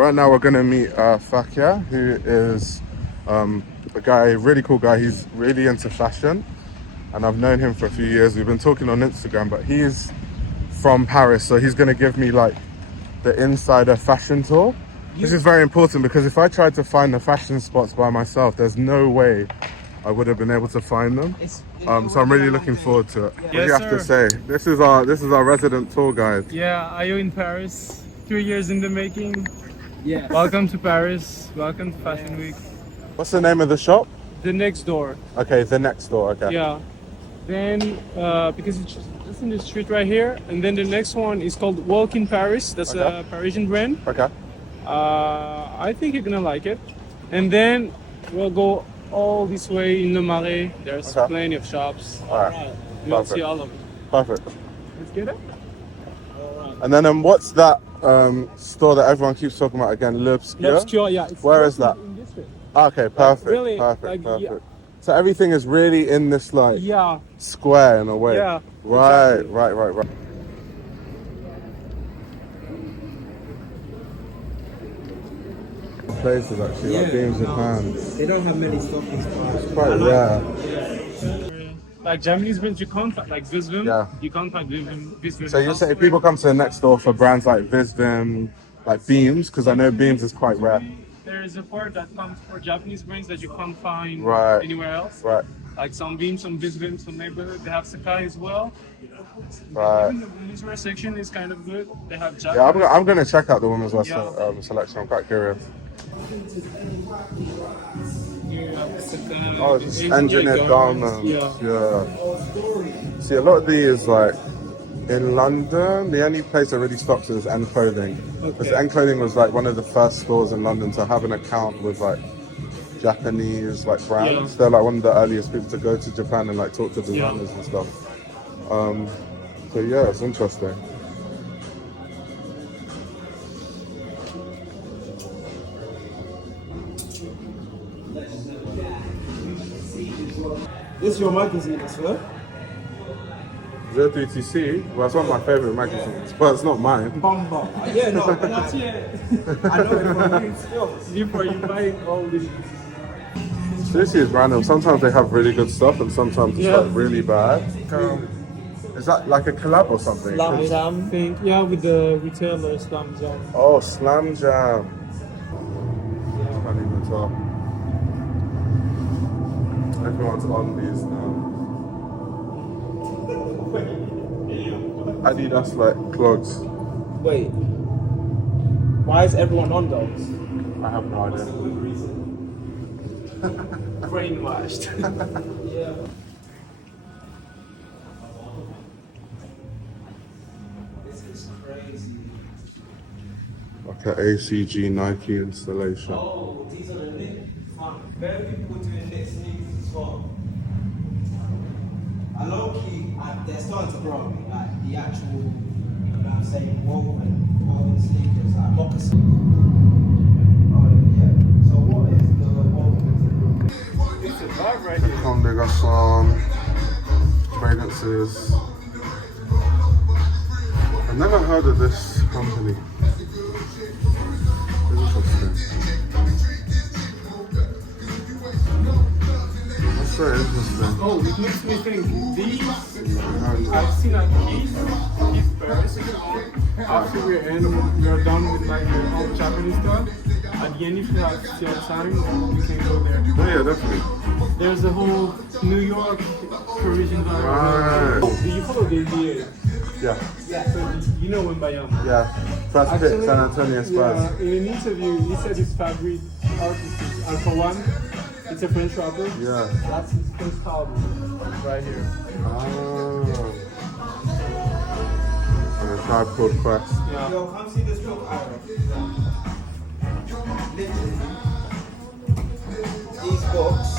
right now we're gonna meet Fakia, who is a guy, really cool guy. He's really into fashion, and I've known him for a few years. We've been talking on Instagram, but he's from Paris, so he's gonna give me like the insider fashion tour. This is very important because if I tried to find the fashion spots by myself, there's no way I would have been able to find them. So I'm really looking forward to it. What do you have to say? This is our resident tour guide. Yeah, are you in Paris? 3 years in the making. Yeah. Welcome to Paris. Welcome to Fashion Week. What's the name of the shop? The Next Door. Okay, the Next Door. Okay. Yeah. Then because it's just in the street right here, and then the next one is called Walk in Paris. That's a Parisian brand. Okay. I think you're gonna like it. And then we'll go all this way in Le Marais. There's plenty of shops. All right. You'll see all of them. Perfect. Let's get it. And then what's that store that everyone keeps talking about again? Lobster? Yeah. Where is that? In this way. Okay, perfect. Really, perfect. Yeah. So everything is really in this like square in a way. Yeah. Right, exactly. right. Places actually, like Beams and Hands. They don't have many stockings, but It's quite rare. Like Japanese brands, you can't find like Visvim. Yeah. You can't find Visvim. So you say people come to the Next Door for brands like Visvim, like Beams, because I know Beams is quite rare. There is a part that comes for Japanese brands that you can't find anywhere else. Right. Like some Beams, some Visvim, some Neighborhood. They have Sakai as well. Right. Even the women's wear section is kind of good. They have jackets. Yeah, I'm gonna check out the women's wear selection. I'm quite curious. Oh, it's just engineered garments. Yeah. See, a lot of these like in London, the only place that really stocks is End Clothing. Because End Clothing was like one of the first stores in London to have an account with like Japanese like brands. They're like one of the earliest people to go to Japan and like talk to designers and stuff. So yeah, it's interesting. this is your magazine as well? 032C, well, it's one of my favourite magazines, but it's not mine. Bamba. Yeah, no, not yet. I know it from you still. Before you buy all these. Seriously, it's random. Sometimes they have really good stuff and sometimes it's like really bad. Is that like a collab or something? Slam Jam thing. Yeah, with the retailer Slam Jam. Oh, Slam Jam. Can't even tell. Everyone's on these now. Adidas like clogs. Wait. Why is everyone on those? I have no idea. Brainwashed. Yeah. This is crazy. Like an ACG Nike installation. Oh, these are the knit. Very people doing knit sneakers as well. I low key, they're starting to grow on me, like the actual, you know what I'm saying, woven sneakers, like moccasin. Oh yeah. So what is the woven? It's a vibe right here. Comme des Garçons, fragrances. I've never heard of this company. Interesting. That's so interesting. Oh, it makes me think these. I've seen at Yves Perrée. After we're done with like all the Japanese stuff. At the end, if you have time, you can go there. Oh yeah, definitely. There's a whole New York Parisian vibe. Right. Oh, do you follow the NBA? Yeah. So you know Wembayama? Yeah. First pick, San Antonio Spurs. Yeah, in an interview, he said his favorite artist is Alpha One. It's a French rapper. Yeah. That's his first album, right here. Oh. And a Tribe Called Quest. Yeah. Yo, come see this book, literally, these books,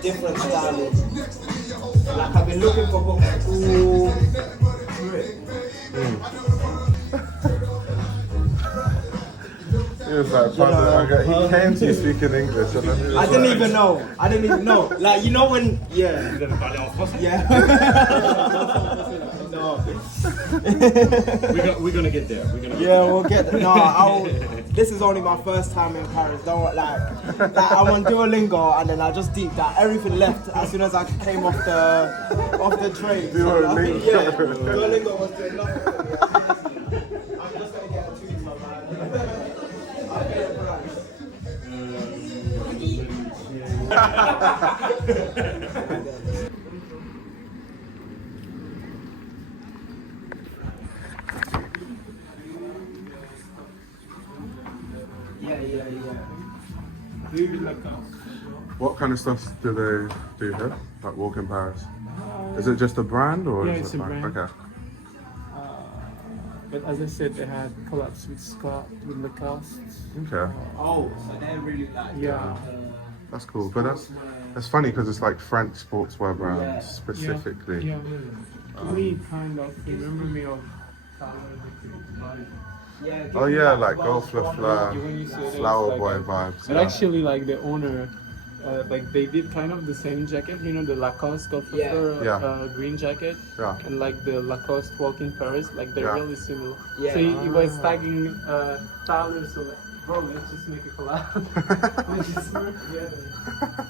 different styling. Like I've been looking for books all through it. He was like, he came to you speaking English. And then I didn't even know. Like, you know when, yeah. No. We're gonna get there. Yeah, we'll get there. No, this is only my first time in Paris. Don't like I'm on Duolingo and then I just deep that everything left as soon as I came off the train. Duolingo. Yeah, Duolingo was doing nothing for me. I'm just gonna get a tweet, man. I'll pay a price. Yeah. What kind of stuff do they do here? Like Walk in Paris? Is it just a brand or Yeah, is it's it a brand. Okay. But as I said, they had collabs with Scott, with Lacoste. Okay. Oh, so they're really like Yeah. That's cool. But that's funny because it's like French sportswear brands Yeah. specifically. Yeah. To me, kind of remember me of Oh yeah, like Golf Le when Fleur, you say that, Flower it's Boy like vibes. But actually, like the owner, like they did kind of the same jacket. You know, the Lacoste Golf Le Fleur Yeah. green jacket, Yeah. and like the Lacoste Walk in Paris. Like they're Yeah. really similar. Yeah. So he was tagging Tyler, so like, bro, let's just make a collab. Let's just work together.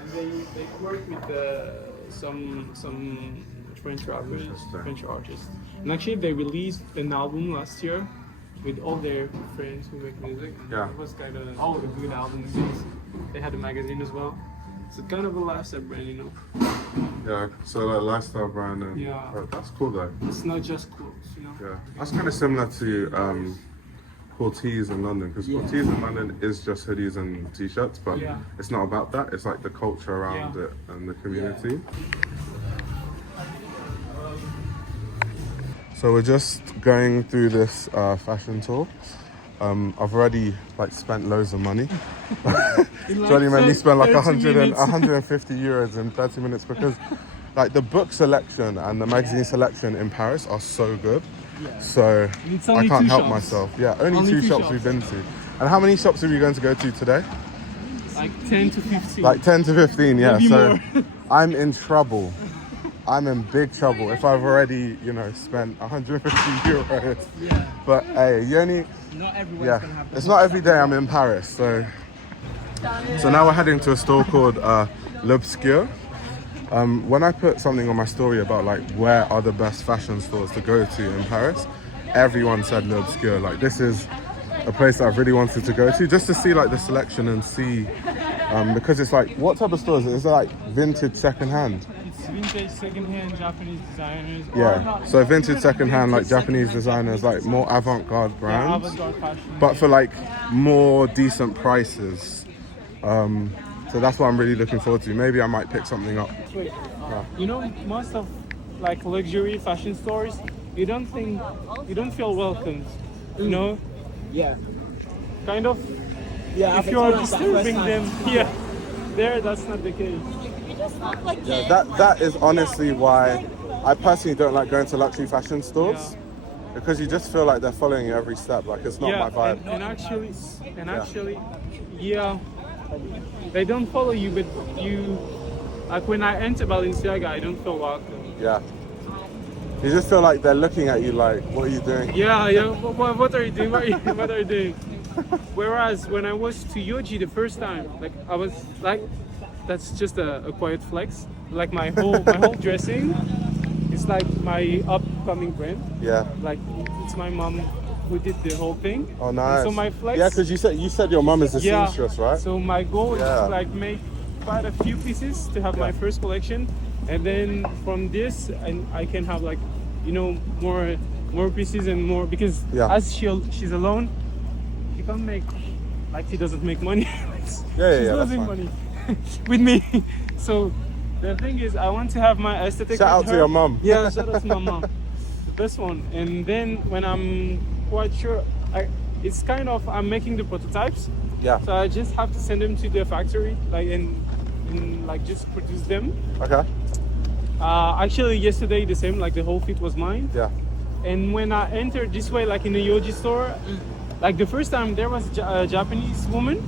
And they work with some French rappers, Interesting. French artists. And actually, they released an album last year with all their friends who make music. Yeah. It was kind of a good album because they had a magazine as well. It's kind of a lifestyle brand, you know. Yeah, so like lifestyle brand and Yeah. oh, that's cool though. It's not just clothes, you know. Yeah, that's kind of similar to Cortez in London because Cortez in London is just hoodies and t-shirts, but Yeah. it's not about that. It's like the culture around Yeah. it and the community. So we're just going through this fashion tour. I've already like spent loads of money. Johnny made me spend like 30 minutes. 150 euros in 30 minutes because like the book selection and the magazine selection in Paris are so good. So It's I only can't two help shops. myself. Yeah, only two shops we've been to. And how many shops are we going to go to today? Like 10 to 15. Like 10 to 15, yeah. Maybe So more. I'm in trouble. I'm in big trouble if I've already, spent 150 euros. Yeah. But hey, you only, Not everyone's yeah, gonna have it's not every day I'm in Paris. So now we're heading to a store called Lobster. When I put something on my story about like where are the best fashion stores to go to in Paris, everyone said Lobster. Like this is a place that I've really wanted to go to just to see like the selection and see because it's like, what type of stores is it? Like vintage secondhand? It's vintage, secondhand, Japanese designers. or Yeah, not- so vintage even secondhand, like vintage Japanese secondhand designers, like more avant-garde Yeah, brands, avant-garde fashion. but for like more decent prices. So that's what I'm really looking forward to. Maybe I might pick something up. Wait, you know, most of like luxury fashion stores, you don't feel welcomed. You know, Yeah. kind of. Yeah. If you are disturbing them, yeah, there that's not the case. Yeah, that is honestly why I personally don't like going to luxury fashion stores because you just feel like they're following you every step. Like it's not my vibe. And actually, yeah, they don't follow you, but you, like when I enter Balenciaga, I don't feel welcome. Yeah, you just feel like they're looking at you like, what are you doing? Yeah. What are you doing? What are you doing? Whereas when I was to Yoji the first time, like I was like, that's just a quiet flex. Like my whole dressing, it's like my upcoming brand. Yeah. Like it's my mom who did the whole thing. Oh, nice. And so my flex. Yeah, because you said your mum is a seamstress, right? So my goal is Yeah. to like make quite a few pieces to have my first collection, and then from this, and I can have like, more pieces and more because as she's alone, she can't make like she doesn't make money. She's that's losing fine. money with me. So the thing is, I want to have my aesthetic. Shout out with to her. your mum. Yeah, shout out to my mom. The best one. And then when I'm quite sure, it's kind of I'm making the prototypes. Yeah. So I just have to send them to the factory, like and like just produce them. Okay. Actually, yesterday the same, like the whole fit was mine. Yeah. And when I entered this way, like in the Yoji store, like the first time there was a Japanese woman,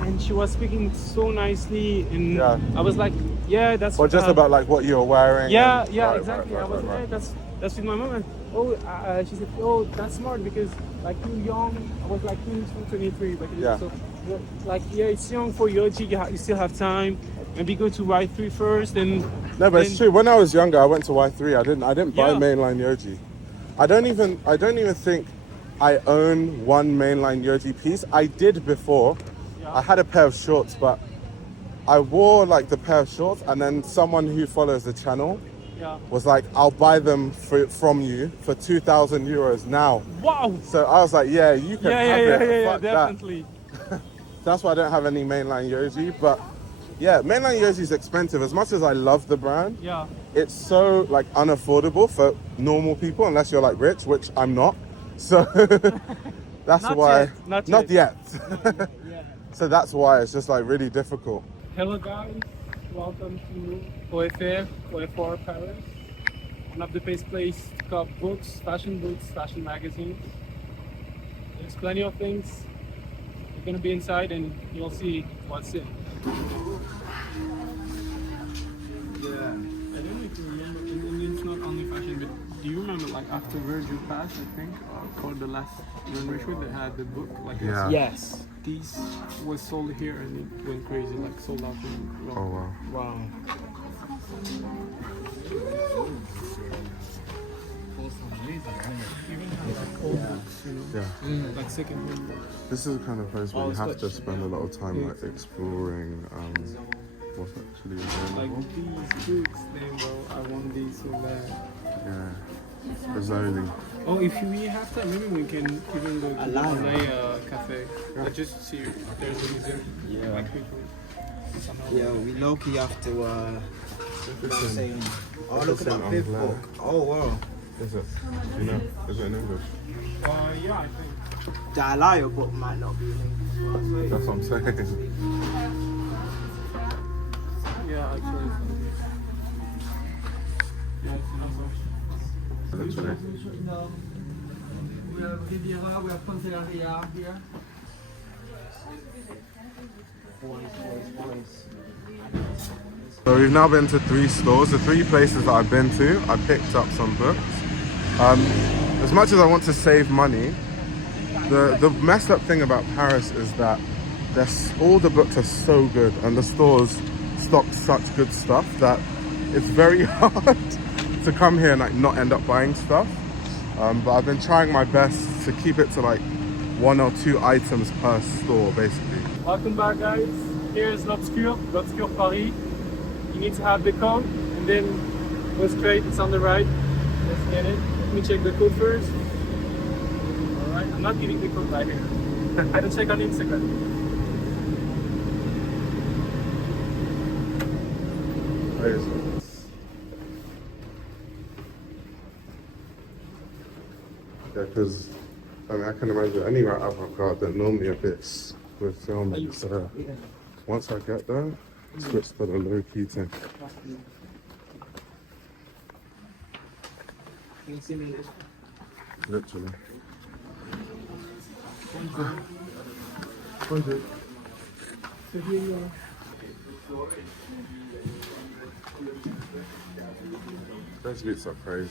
and she was speaking so nicely, and Yeah. I was like, yeah, that's. Or just about like what you're wearing. Yeah, and, yeah, right, exactly. right, I was right, right. that's with my mom, and she said, oh, that's smart because like you're young. I was like 22, 23, but Yeah. so like yeah, it's young for Yoji. You still have time. Maybe go to Y3 first, and No, but it's true. When I was younger, I went to Y3. I didn't buy Yeah. mainline Yoji. I don't even think I own one mainline Yoji piece. I did before. Yeah. I had a pair of shorts, but I wore like the pair of shorts, and then someone who follows the channel yeah. was like, "I'll buy them from you for 2,000 euros now." Wow. So I was like, "Yeah, you can have it. Fuck that." definitely. That's why I don't have any mainline Yoji. But yeah, mainline Yoji is expensive. As much as I love the brand, Yeah. it's so like unaffordable for normal people unless you're like rich, which I'm not. So that's Not why yet, not yet. Yeah. So that's why it's just like really difficult. Hello guys, welcome to Beaurepaire, Paris. One of the best places to cop books, fashion magazines. There's plenty of things. You're gonna be inside and you'll see what's in. Yeah. I don't know if you remember, and it's not only fashion, but do you remember like after Virgil passed, I think, for the last runway show, they had the book, like Yeah. yes, these was sold here and it went crazy, like sold out in Oh wow. wow. Even have old books, you know, Yeah. like second-hand books. This is the kind of place where Oh, you it's have got- to spend a lot of time like exploring what's actually Like available. these books, then bro, I want these so bad. Yeah. Rizzoli. Oh, if we have time, maybe we can even go to Alaia. Alaia Café. Just see if there's a museum. Yeah. Like quickly. Somehow. Yeah, we low-key have to, I'm saying, oh, look at Interesting that fifth umbrella. book. Oh, wow. Is it? You know? Is it in English? Yeah, I think. The Alaia book might not be in English. That's what I'm saying. Yeah, actually. Yeah, it's another. Literally. We have Riviera, we have Pantelleria here. So we've now been to 3 stores. The 3 places that I've been to, I picked up some books. As much as I want to save money, the messed up thing about Paris is that all the books are so good and the stores stock such good stuff that it's very hard to come here and like not end up buying stuff. But I've been trying my best to keep it to like 1 or 2 items per store basically. Welcome back, guys. Here's Lobster Paris. You need to have the code and then go straight. It's on the right. Let's get it. Let me check the code first. Alright, I'm not giving the code right here. I had to check on Instagram. Yeah, because I mean, I can imagine anywhere avant-garde that normally a bit with filming. So once I get there, switch to the low-key thing. Literally. Bonjour. Those bits are crazy.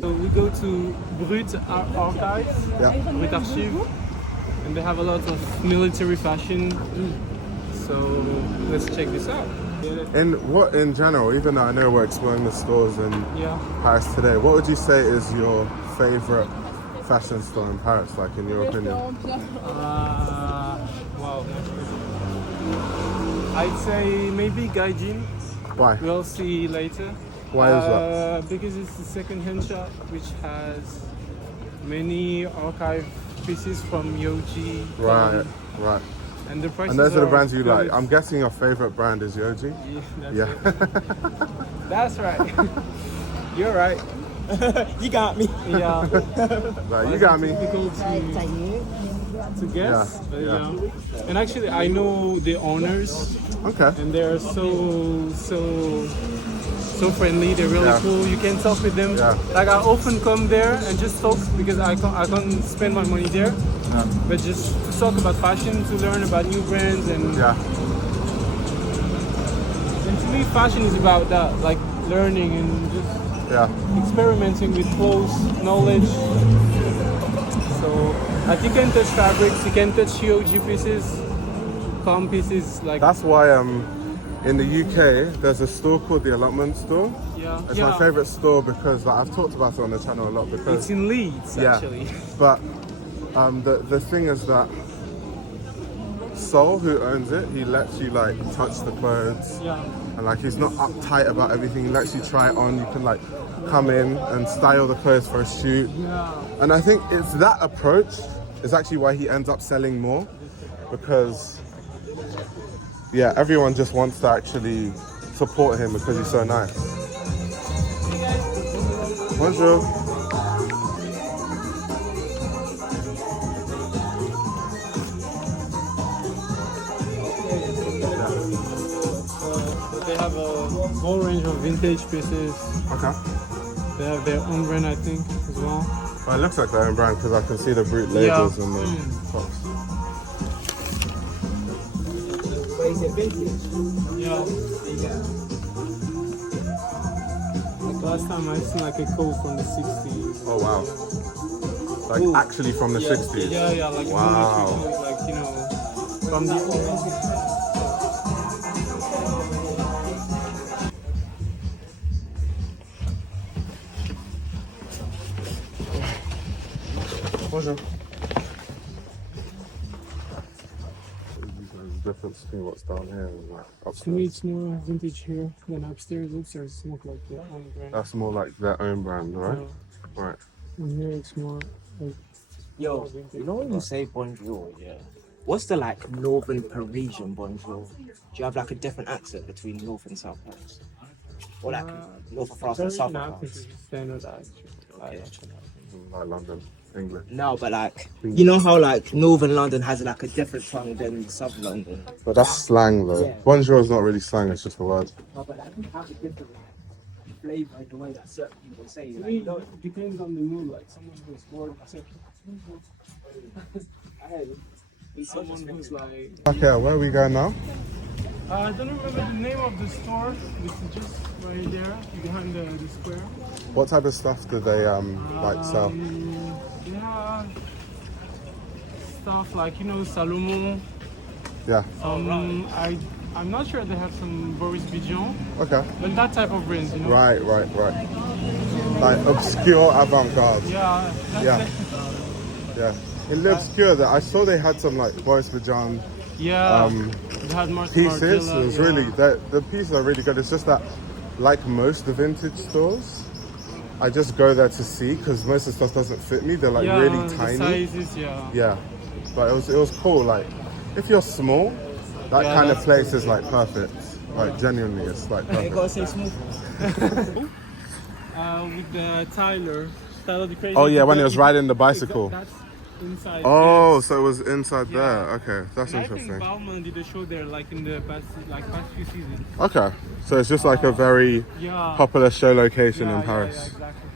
So we go to Brut archive, Yeah. Brut archive, and they have a lot of military fashion. So let's check this out. In general, even though I know we're exploring the stores in Yeah. Paris today, what would you say is your favorite fashion store in Paris, like in your opinion? Wow. I'd say maybe Gaijin. Why? We'll see later. Why is that? Because it's the second-hand shop, which has many archive pieces from Yoji. Right, right. And the prices And those are the brands you good. like. I'm guessing your favorite brand is Yoji? Yeah, that's Yeah. it. That's right. You're right. You got me. Yeah. Like, you got me. Difficult to guess. But, yeah. And actually, I know the owners, Okay. and they're so friendly. They're really cool. You can talk with them. Yeah. Like I often come there and just talk because I can't spend my money there. But just to talk about fashion, to learn about new brands, and to me, fashion is about that, like learning and just experimenting with clothes, knowledge. So like you can touch fabrics, you can touch COG pieces, palm pieces. Like that's why in the UK there's a store called the Allotment Store. Yeah. It's my favourite store because like, I've talked about it on the channel a lot because it's in Leeds actually. But the thing is that Sol, who owns it, he lets you like touch the clothes. And like he's not uptight about everything. He lets you try it on. You can like come in and style the clothes for a shoot. And I think it's that approach is actually why he ends up selling more, because everyone just wants to actually support him because he's so nice. Bonjour. They have a whole range of vintage pieces. Okay. They have their own brand, I think, as well. Well, it looks like their own brand because I can see the Brut labels and the tops. But is it vintage? Yeah. Like last time I seen like a coat from the 60s. Oh wow. Like actually from the 60s? Yeah, like wow. Like, you know, from the old. Bonjour. There's a difference between what's down here and like upstairs. To me, it's more vintage here than upstairs. Upstairs, it's more like their own brand. That's more like their own brand, right? Yeah. Right. And here it's more like. Yo, you know when you say bonjour, what's the like northern Parisian bonjour? Do you have like a different accent between north and south France? Or like north of France and south of France? Standardized. Like London, England. No, but like, you know how like northern London has like a different tongue than southern London? But that's slang though. Yeah. Bonjour is not really slang, it's just a word. No, but like, we have a different like, flavour in the way that certain people say it. To me, it depends on the mood. Like someone who's bored, someone who's like. Okay, where are we going now? I don't remember the name of the store, which is just right there behind the square. What type of stuff do they like sell? Yeah, stuff like, you know, Salomon. Yeah. I'm not sure they have some Boris Vian, Okay. but that type of brands, you know. Right. Like obscure avant-garde. Yeah. Yeah. In the obscure, that I saw they had some like Boris Vian Yeah. They had more pieces. It was really the pieces are really good. It's just that, like most of the vintage stores, I just go there to see because most of the stuff doesn't fit me. They're like really tiny. The sizes, Yeah, but it was cool. Like if you're small, that kind of place is like perfect. Like genuinely, it's like perfect. You gotta say small. With the Tyler the Crazy. Oh yeah, when he was riding the bicycle. That's inside. Oh, so it was inside there. Okay, that's And interesting. I think Bauman did a show there like in the past few seasons. Okay, so it's just like a very popular show location in Paris. Yeah, exactly.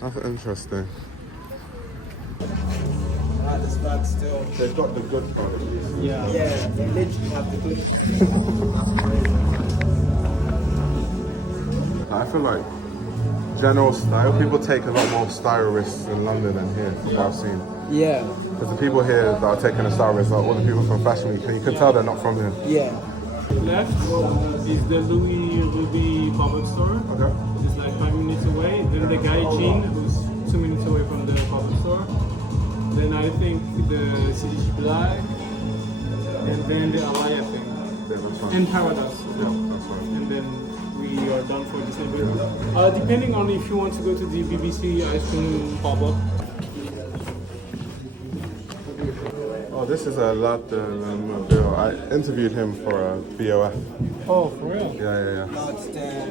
That's interesting. This bag still. They've got the good quality. Yeah, they literally have the good. I feel like general style, people take a lot more style risks in London than here, from what I've seen. Yeah. Because the people here that are taking a style risk are all the people from Fashion Week, and you can tell they're not from here. Yeah. Left is the Rubi pop-up store. Okay. It's like 5 minutes away. Then the Gaijin, who's 2 minutes away from the pop-up store. Then I think the CDG Black, and then the Alaia thing, and Paradoxe. Yeah, that's right. And then we are done for this episode. Depending on if you want to go to the BBC ice cream pop-up. Oh, this is a Mobile. I interviewed him for a BOF. Oh, for real? Yeah. Lobster.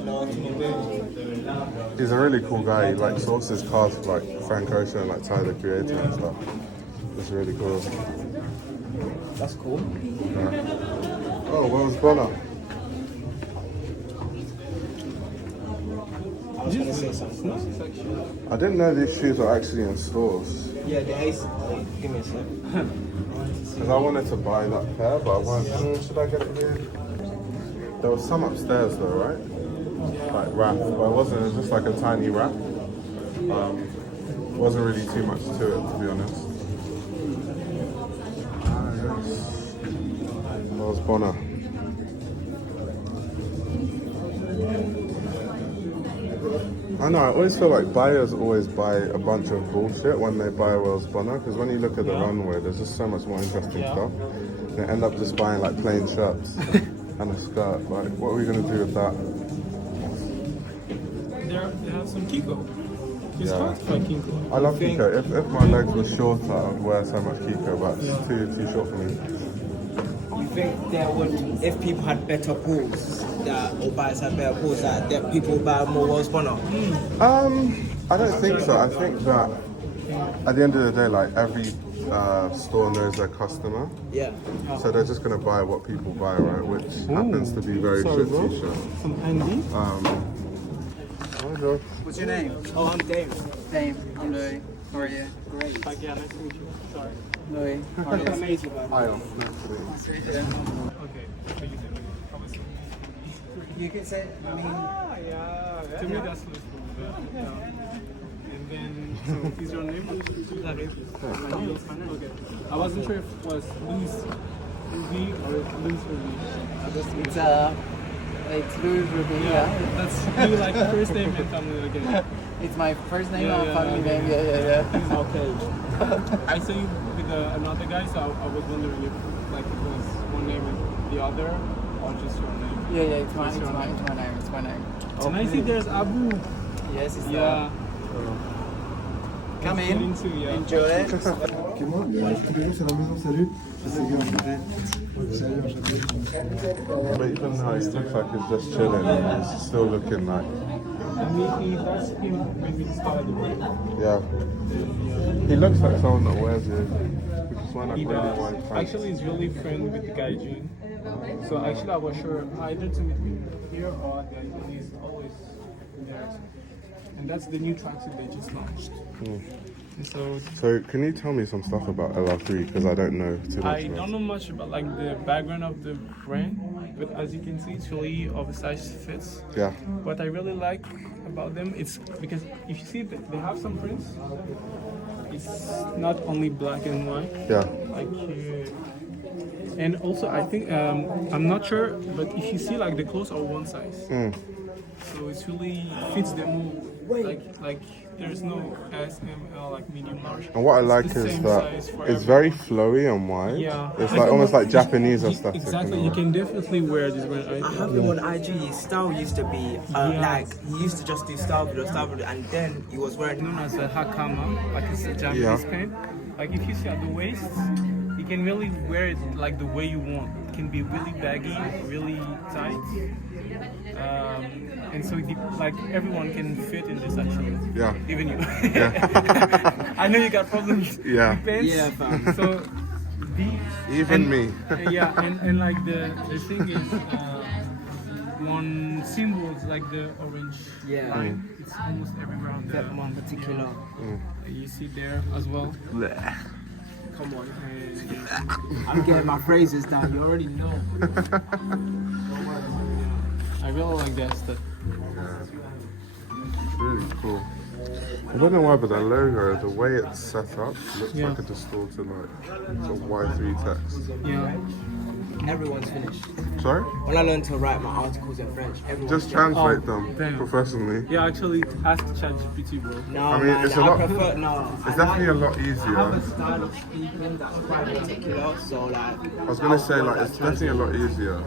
He's a really cool guy. He like sources cars for like Frank Ocean and like Tyler the Creator and stuff. It's really cool. That's cool. Yeah. Oh, where was Bonner? I was gonna say something. I didn't know these shoes were actually in stores. Yeah, the ace. Give me a sec. Because I wanted to buy that pair, but I wasn't. Should I get it here? There was some upstairs though, right? Like wrap, but it wasn't. It was just like a tiny wrap. Wasn't really too much to it, to be honest. Yes. That was Bonner. I know, I always feel like buyers always buy a bunch of bullshit when they buy a Wells Bonner, because when you look at the runway, there's just so much more interesting stuff. They end up just buying like plain shirts and a skirt. Like, what are we going to do with that? They have some Kiko. It's Yeah. hard to find Kiko. I love Kiko. If my legs were shorter, I would wear so much Kiko, but it's too short for me. You think there would, if people had better balls, or buyers had better balls, that people would buy more Wells Bonner? I don't think so. I think that at the end of the day, like every store knows their customer. Yeah. So they're just going to buy what people buy, right? Which happens to be very Sorry, shit bro. t-shirts. Some Andy. Bonjour. What's your name? Oh, I'm Dave. Dave. I'm Louis. How are you? Great. Like, yeah, nice to meet you. Sorry. Louis. How are you? Amazing, man. Hi, nice to meet you. Yeah. Okay. So you said, obviously. You can say, I mean, To me, that's Louis. And then, so is your name Jarente? My name is Canal. Okay. I wasn't sure if it was Louis Rubi or Louis Rubi. it's Louis Rubi. Yeah, that's you like first name and family again. It's my first name Yeah, and yeah, family okay. name. Yeah. Okay. I saw you with another guy, so I was wondering if like it was one name and the other, or just your name. Yeah, it's my It's your name. name. It's my name. And I see there's Abu. Yes, it's Yeah. Come Get in. into, yeah. Enjoy. Ok, moi, c'est la maison, salut. Je sais enchanté. Salut, enchanté. But even how he looks like he's just chilling, he's still looking like, And that's him maybe started with. yeah. He looks like someone that wears it. Which is why like He really does. wide pants. Actually, he's really friendly with the Gaijin. So actually, I was sure either to meet him here or at Gaijin. He's always there. And that's the new tracksuit they just launched. And So can you tell me some stuff about LR3, because I don't know too much I about don't know much about like the background of the brand, but as you can see, it's really oversized fits. Yeah. What I really like about them, it's because if you see, they have some prints. It's not only black and white. Yeah. Like, and also I think I'm not sure, but if you see like the clothes are one size, so it really fits them all. Like there's no S, M, L, like medium, large. And what I It's like the is same that size for it's everyone. very flowy and wide. Yeah, It's I like think almost like you- Japanese you- aesthetic. Exactly, you you know? can definitely wear this brand. I have him on IG. His style used to be like he used to just do style video, and then he was wearing. Known as a hakama, like it's a Japanese Yeah. pant. Like if you see at the waist, you can really wear it like the way you want. It can be really baggy, really tight, and so like everyone can fit in this actually. Yeah. Even you. Yeah. I know you got problems Yeah. with pants. Yeah, fam. So these. Even and- me. Yeah, and like the thing is, one symbol is like the orange Yeah. line. It's almost everywhere on That the. one particular. You see there as well. Come on. And I'm getting my phrases down. You already know. I really like that stuff. It's really cool. I don't know why, but the logo, the way it's set up, looks Yeah. like a distorted like sort of Y3 text. Yeah. Everyone's finished. Sorry? When I learned to write my articles in French, everyone's Just translate Oh, them damn. professionally. Yeah, actually, ask ChatGPT, bro. No, I mean, man, it's a I lot- prefer, no. It's definitely a lot I have easier. a style of speaking that's quite particular, so like. I was gonna say like it's definitely a lot easier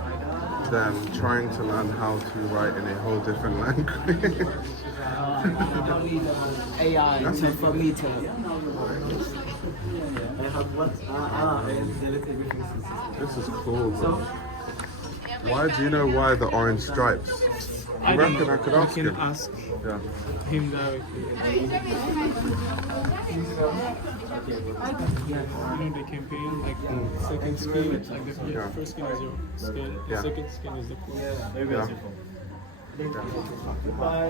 than trying to learn how to write in a whole different language. I need AI for me to. This is cool, bro. Why do you know why the orange stripes? I You don't reckon know. I could You ask can him? ask Yeah. him directly. You know the campaign, like second skin, like the Yeah. first skin is your skin, the Yeah. second skin is the color. Yeah.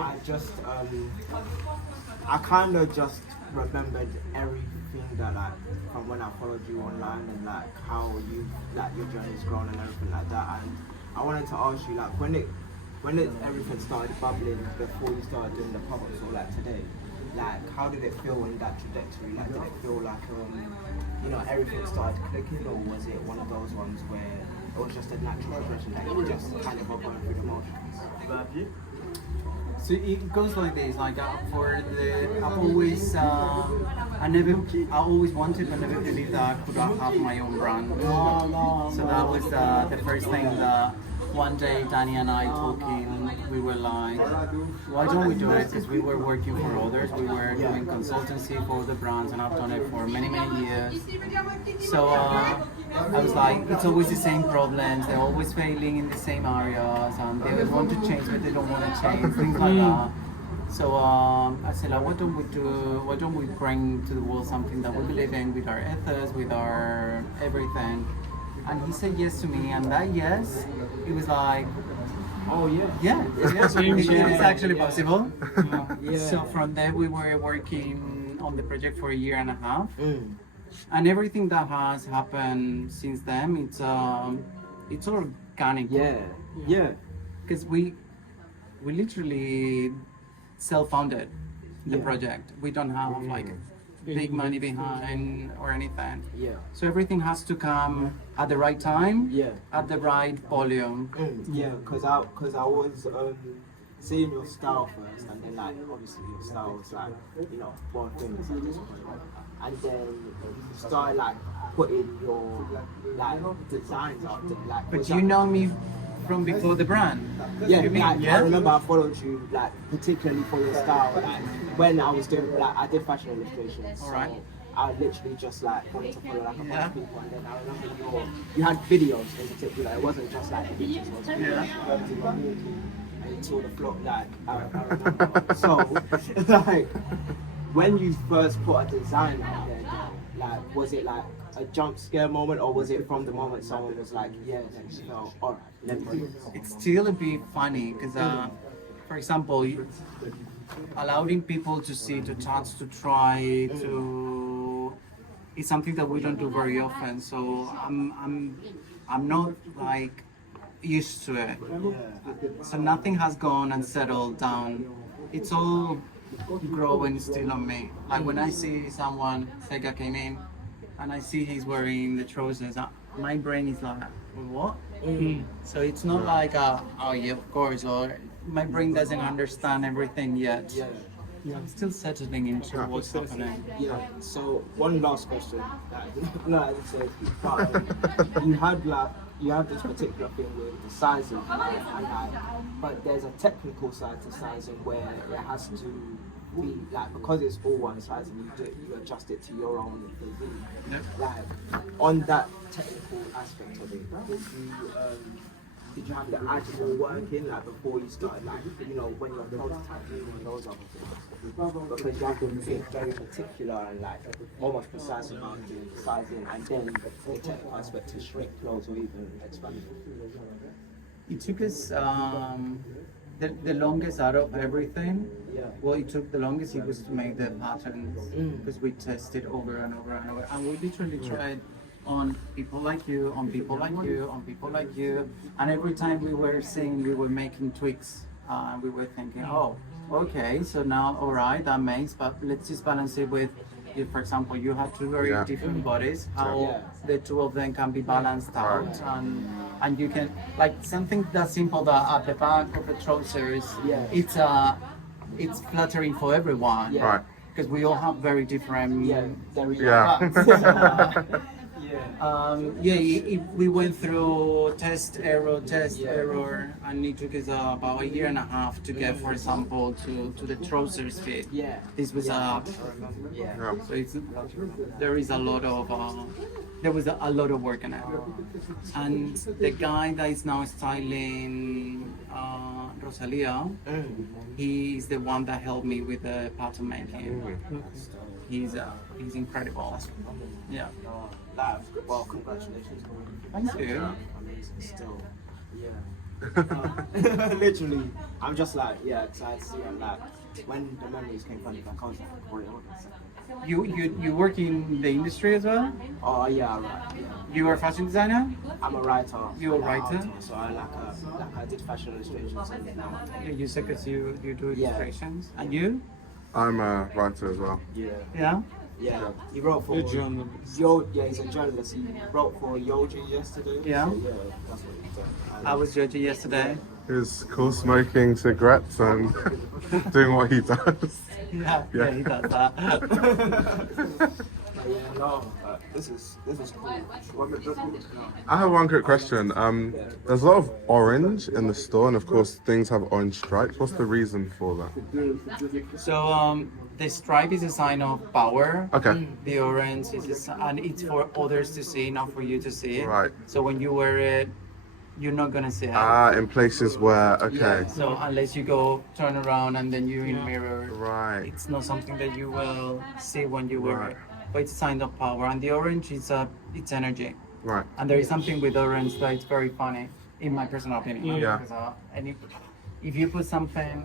I just, I kind of just remembered everything that like from when I followed you online and like how you like your journey's grown and everything like that. And I wanted to ask you like when everything started bubbling before you started doing the pop-ups or like today, like how did it feel in that trajectory? Like did it feel like you know everything started clicking, or was it one of those ones where it was just a natural progression that you just kind of were going through the motions? So it goes like this, like I've always, I always wanted, but never believed that I could have my own brand. So that was the first thing that one day Danny and I talking, we were like, why don't we do it? Because we were working for others, we were doing consultancy for the brands, and I've done it for many, many years. So I was like, it's always the same problems, they're always failing in the same areas, and they want to change but they don't want to change, things like that. So I said, like, why don't we bring to the world something that we believe in, with our ethos, with our everything. And he said yes to me, and that yes, it was like, Oh yeah. yeah, it is actually possible. Yeah. So from there we were working on the project for a year and a half. Mm. And everything that has happened since then, it's organic. Yeah. Yeah. Because we literally self-funded the Yeah. project. We don't have like big money behind or anything. Yeah. So everything has to come at the right time, Yeah. at the right volume. Yeah, because I was seeing your style first, and then like obviously your style was like one thing at this point, and then you started like putting your like designs out there. Like, But you know me from before the brand. Yeah, You mean, like, yeah? I remember I followed you like particularly for your style. Like when I was doing like I did fashion illustrations. Alright. So I literally just like wanted to follow like a bunch Yeah. of people, and then I remember you had videos in particular. It wasn't just like pictures. It was videos. And you saw the floor. Like I remember. So like when you first put a design out there, like was it like a jump scare moment, or was it from the moment someone was like, yeah, then you know, alright, let me do this? It's still a bit funny because, for example, allowing people to see, to touch, to try, to it's something that we don't do very often. So I'm not like used to it. So nothing has gone and settled down. It's all growing still on me. Like when I see someone, Sega came in, and I see he's wearing the trousers, my brain is like, what? So it's not like, oh yeah, of course, or my brain doesn't understand everything yet. Yeah. I'm still settling into what's happening. Yeah. So one last question. No, I didn't say it, but you have this particular thing with the sizing, and but there's a technical side to sizing where it has to be like, because it's all one size and you adjust it to your own physique. Like on that technical aspect of it, did you have the actual working like before you started, like when you're prototyping and those other things? Because you have to be very particular and like almost precise about the sizing, and then the technical aspect to shrink clothes or even expand. It took us the longest out of everything. What it took the longest, it was to make the patterns, because we tested over and over and over, and we literally tried on people like you, on people like you, on people like you, and every time we were seeing, we were making tweaks, and we were thinking, oh, okay, so now, all right, that makes, but let's just balance it with, if, for example, you have two very different bodies, how the two of them can be balanced out, and you can, like something that simple that at the back of the trousers, it's flattering for everyone, Right. because we all have very different There we go. Yeah. We went through test error, and it took us about a year and a half to get, for example, to the trousers fit. Yeah. This was Yeah. so there is a lot of there was a lot of work on it, and the guy that is now styling Rosalia, he is the one that helped me with the pattern making. He's incredible. Yeah. Well, congratulations. Thank you. Still, yeah. Literally, I'm just like, excited to see it. Like, when the memories came from, I can't worry about it. You work in the industry as well? Oh yeah, right. Yeah. You are a fashion designer? I'm a writer. You're a writer? So I did fashion illustrations and now. Yeah, you said because you do Yeah. illustrations. And you? I'm a writer as well. Yeah? Yeah. He wrote for he's a journalist. He wrote for Yoji yesterday. Yeah. So, yeah, that's what he did. I was judging yesterday. He's cool smoking cigarettes and doing what he does. Yeah, he does that. This is cool. I have one quick question. There's a lot of orange in the store, and of course things have orange stripes. What's the reason for that? So the stripe is a sign of power. Okay. The orange is and it's for others to see, not for you to see. Right. So when you wear it, you're not gonna see it. In places where, okay. So unless you go turn around and then you're in mirror, Right. it's not something that you will see when you wear Right. it. But it's a sign of power, and the orange is it's energy. Right. And there is something with orange that is very funny, in my personal opinion. Yeah. Because, if you put something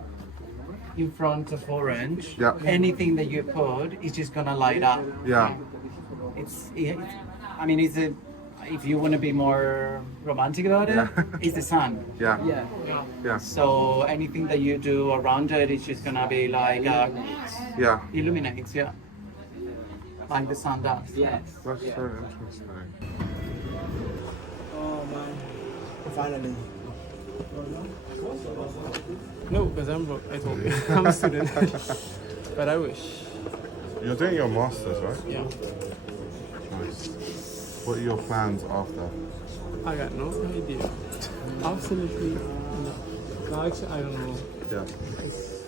in front of orange, Yeah. anything that you put is just gonna light up. Yeah. If you want to be more romantic about it, it's the sun. Yeah. Yeah. So anything that you do around it is just gonna be like Yeah. illuminates, like the sun does. Yes. That's so interesting. Oh man. Finally. No, because I'm broke. I told you. I'm a student. But I wish. You're doing your masters, right? Yeah. Nice. What are your plans after? I got no idea. Absolutely no. No, actually, I don't know. Yeah. It's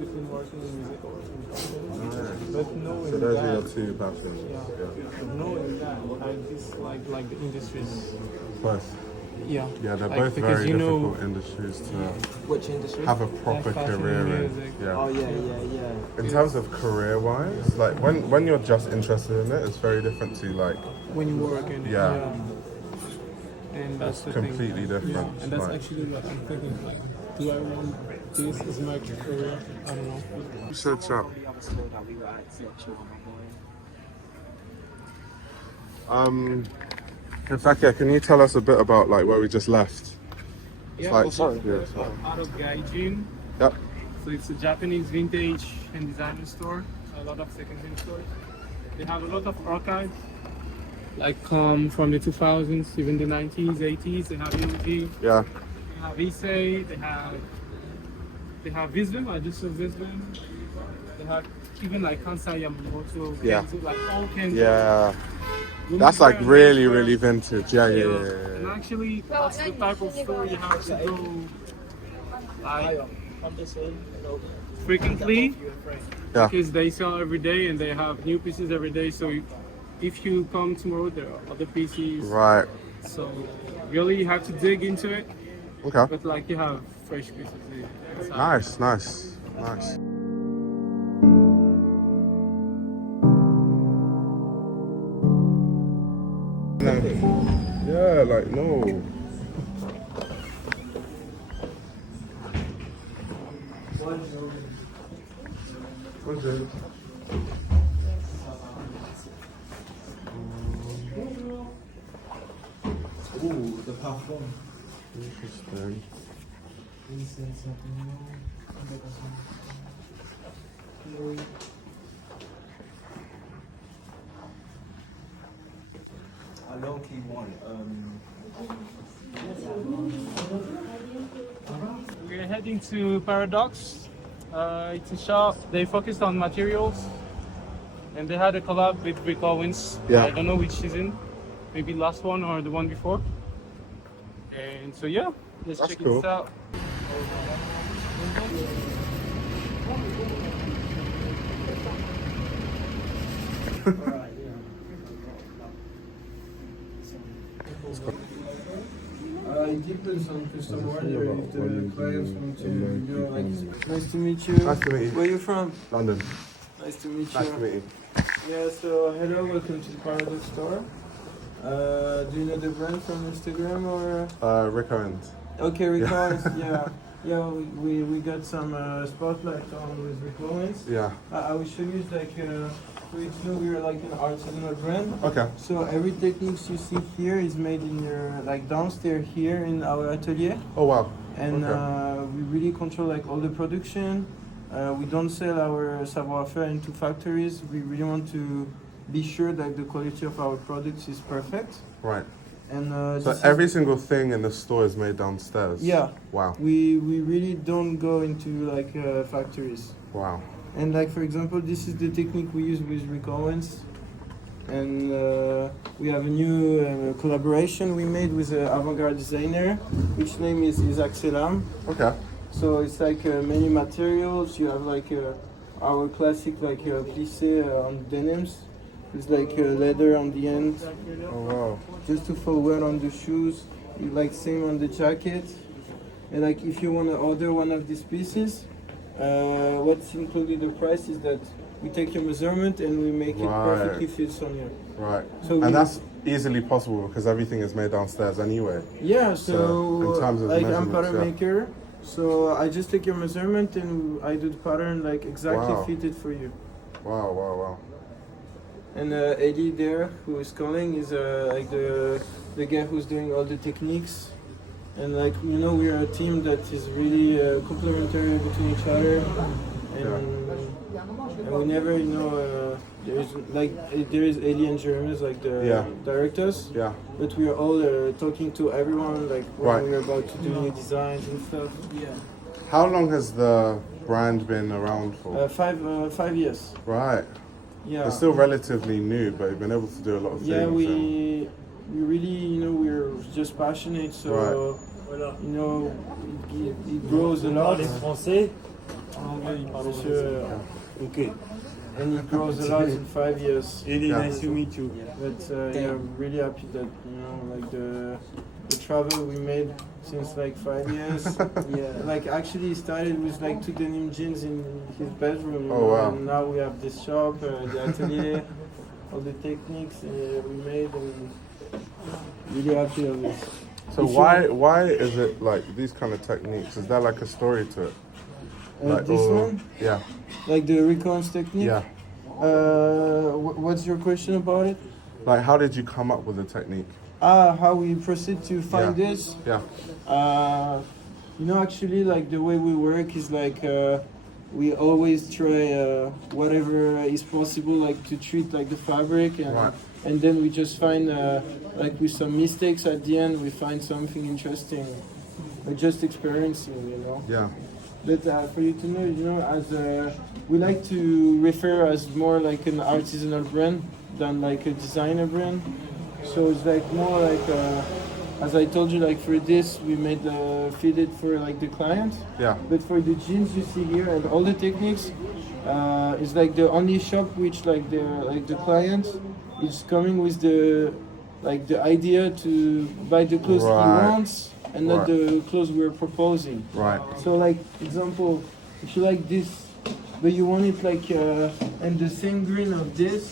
between working in music or in fashion. But knowing So those that, are your two passions. but knowing that, I dislike like the industries. Both. Yeah. Yeah, they're Like, both because very you know- difficult industries to Which industry? have a proper Like fashion, career in. music. Yeah. Oh yeah. In terms of career-wise, like when you're just interested in it, it's very different to like, When you work in it. Yeah. And that's the completely thing. different. Yeah. And that's Like- actually what I'm thinking. Like, do I want this as my career? I don't know. you should chat. In fact, yeah, can you tell us a bit about like where we just left? Yeah, like- also yeah, sorry. out of Gaijin. Yep. So it's a Japanese vintage and designer store. A lot of second-hand stores. They have a lot of archives, like from the 2000s, even the 90s, 80s. They have Rubi, Yeah. they have Issei, they have Visvim. I just saw Visvim. They have even like Kansai Yamamoto. Yeah. Kenzo, like all kinds. Yeah. of That's like Lobster, really, Lobster. really vintage. Yeah. And actually, that's the type of store you have to go like frequently, Yeah. because they sell every day and they have new pieces every day. So if you come tomorrow, there are other pieces. Right. So really, you have to dig into it. Okay. But like you have fresh pieces inside. Nice. Yeah, like no. Bonjour. Ooh, the parfum. Interesting. I low-key want. We're heading to Paradoxe. It's a shop. They focused on materials. And they had a collab with Rick Owens. Yeah. I don't know which season, maybe last one or the one before. And so yeah, let's That's check cool. this out. It depends on customer order if the clients want to go like. Nice to meet you. Nice to meet you. Where are you from? London. Nice to meet you. Nice to meet you. Yeah, so hello, welcome to the Paradoxe store. Do you know the brand from Instagram or? Rick Owens. Okay, Rick Owens, yeah. Yeah, we got some spotlight on with Rick Owens. Yeah. I will show you like, so it's we're like an artisanal brand. Okay. So every techniques you see here is made in your, like downstairs here in our atelier. Oh wow. And Okay. we really control like all the production. We don't sell our savoir-faire into factories. We really want to be sure that the quality of our products is perfect. Right. And So this every single thing in the store is made downstairs. Yeah. Wow. we really don't go into like factories. Wow. And like for example, this is the technique we use with Rick Owens. And we have a new collaboration we made with an avant-garde designer, which name is Axelam. Okay. So it's like many materials. You have like our classic like plissé on denims. It's like leather on the end, Oh wow. just to feel well on the shoes. You like same on the jacket. And like if you want to order one of these pieces, what's included in the price is that we take your measurement and we make it Right. perfectly fits on you. Right. So And we- that's easily possible because everything is made downstairs anyway. Yeah, So, so in terms of like I'm measurements, pattern yeah. maker, so I just take your measurement and I do the pattern like exactly Wow. fitted for you. Wow, wow, wow. And Eddie there, who is calling, is like the guy who's doing all the techniques. And like you know, we're a team that is really complementary between each other, and we never, you know, there is Ellie and Jeremy like the Yeah. directors. Yeah. But we are all talking to everyone like when Right. we're about to do new designs and stuff. Yeah. How long has the brand been around for? 5 years. Right. Yeah. It's still relatively new, but you've been able to do a lot of things. Yeah, and- we really, you know, we're just passionate, so you know, it grows a lot. Français. Sure. Ok. And it grows a lot in 5 years. Eddie, Yeah. nice to meet you. But yeah, I'm really happy that you know, like the travel we made since like 5 years. Yeah, like actually started with like 2 denim jeans in his bedroom. You Oh, know, wow. And now we have this shop, the atelier, all the techniques we made, and really happy of it. So If you- why is it like these kind of techniques? Is there like a story to it? This or- one, Yeah. like the recurrence technique. Yeah. What's your question about it? Like how did you come up with the technique? How we proceed to find Yeah. this? Yeah. You know, actually, like the way we work is like we always try whatever is possible, like to treat like the fabric, and Right. and then we just find like with some mistakes at the end, we find something interesting. Like just experiencing, you know. Yeah. But for you to know, you know, as we like to refer as more like an artisanal brand than like a designer brand. So it's like more like, as I told you, like for this we made fitted for like the client. Yeah. But for the jeans you see here and all the techniques, it's like the only shop which like the client is coming with the idea to buy the clothes Right. he wants and not Right. the clothes we're proposing. Right. So like example, if you like this, but you want it like and the same green of this,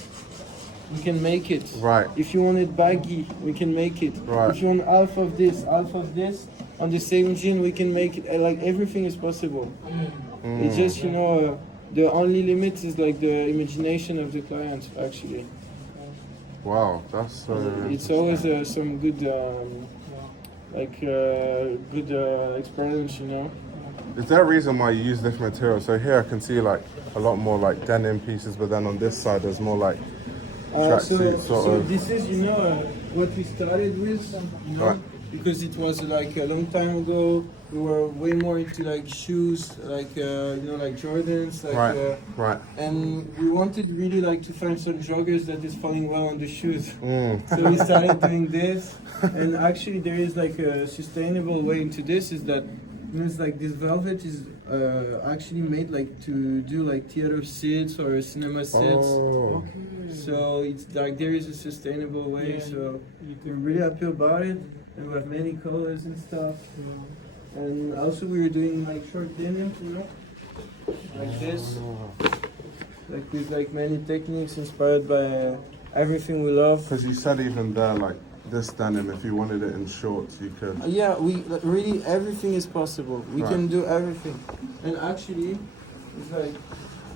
we can make it. Right. If you want it baggy, we can make it. Right. If you want half of this on the same jean, we can make it. Like everything is possible. It's just, you know, the only limit is like the imagination of the client actually. Wow. That's It's always some good experience, you know. Is there a reason why you use this material? So here I can see like a lot more like denim pieces, but then on this side there's more like tracksuit sort so of. this is, you know, what we started with, you know. Right. because it was like a long time ago. We were way more into like shoes, like like Jordans, like Right. and we wanted really like to find some joggers that is falling well on the shoes. Mm. So we started doing this, and actually there is like a sustainable way into this. Is that it's like this velvet is actually made like to do like theater seats or cinema seats. Oh. So it's like there is a sustainable way. So we're really happy about it, and we have many colors and stuff. And also we were doing like short denim, like this, like with like many techniques inspired by everything we love. Because you said even there, like this denim, if you wanted it in shorts, you could. Yeah, we really everything is possible. We Right. can do everything, and actually, it's like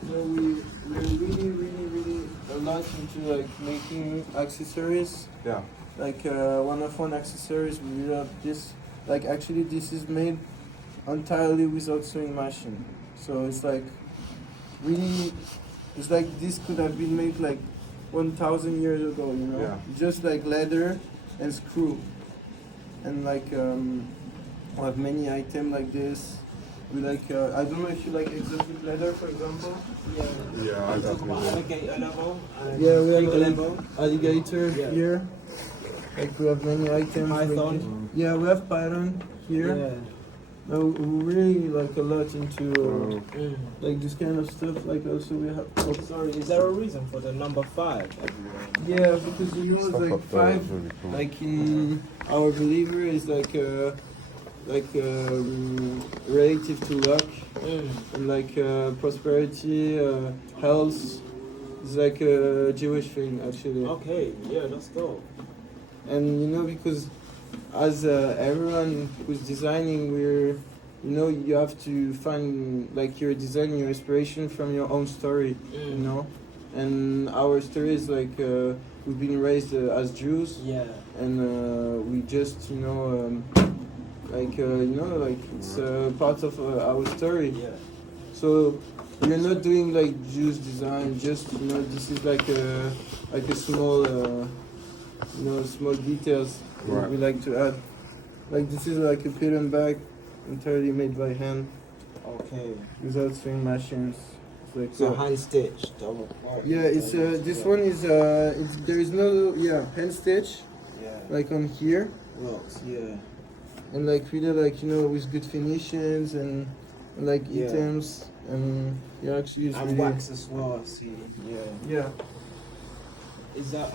we're really a lot into like making accessories. Yeah. Like one-of-one accessories. We love this. Like actually, this is made entirely without sewing machine. So it's like really, it's like this could have been made like 1,000 years ago. Yeah. Just like leather and screw, and like we have many items like this. We like I don't know if you like exotic leather, for example. Yeah, I definitely do. Alligator level. Yeah, we have Big level. alligator Yeah. here. Like we have many items. Python. Yeah, we have python here. Yeah. No, we really like a lot into Mm. like this kind of stuff. Like also we have. Oh, sorry, is there a reason for the number 5 everywhere? Yeah, because it's Stuff like up there is 5. really cool. Like in our believer is like relative to luck and like prosperity, health. It's like a Jewish thing actually. Okay, yeah, that's dope. And because as everyone who's designing, you have to find like your design, your inspiration from your own story, and our story is like we've been raised as Jews, Yeah. and we just it's part of our story. Yeah. So we're not doing like Jews design. Just this is like a small small details Right. we like to add. Like this is like a pillion bag, entirely made by hand Okay. without sewing machines. It's like So hand stitched. yeah, it's this one is there is no hand stitch Yeah. like on here, Rocks, yeah. and like really like with good finishes and like Yeah. items, and actually it's And really, wax as well, I see. Yeah. yeah. Is that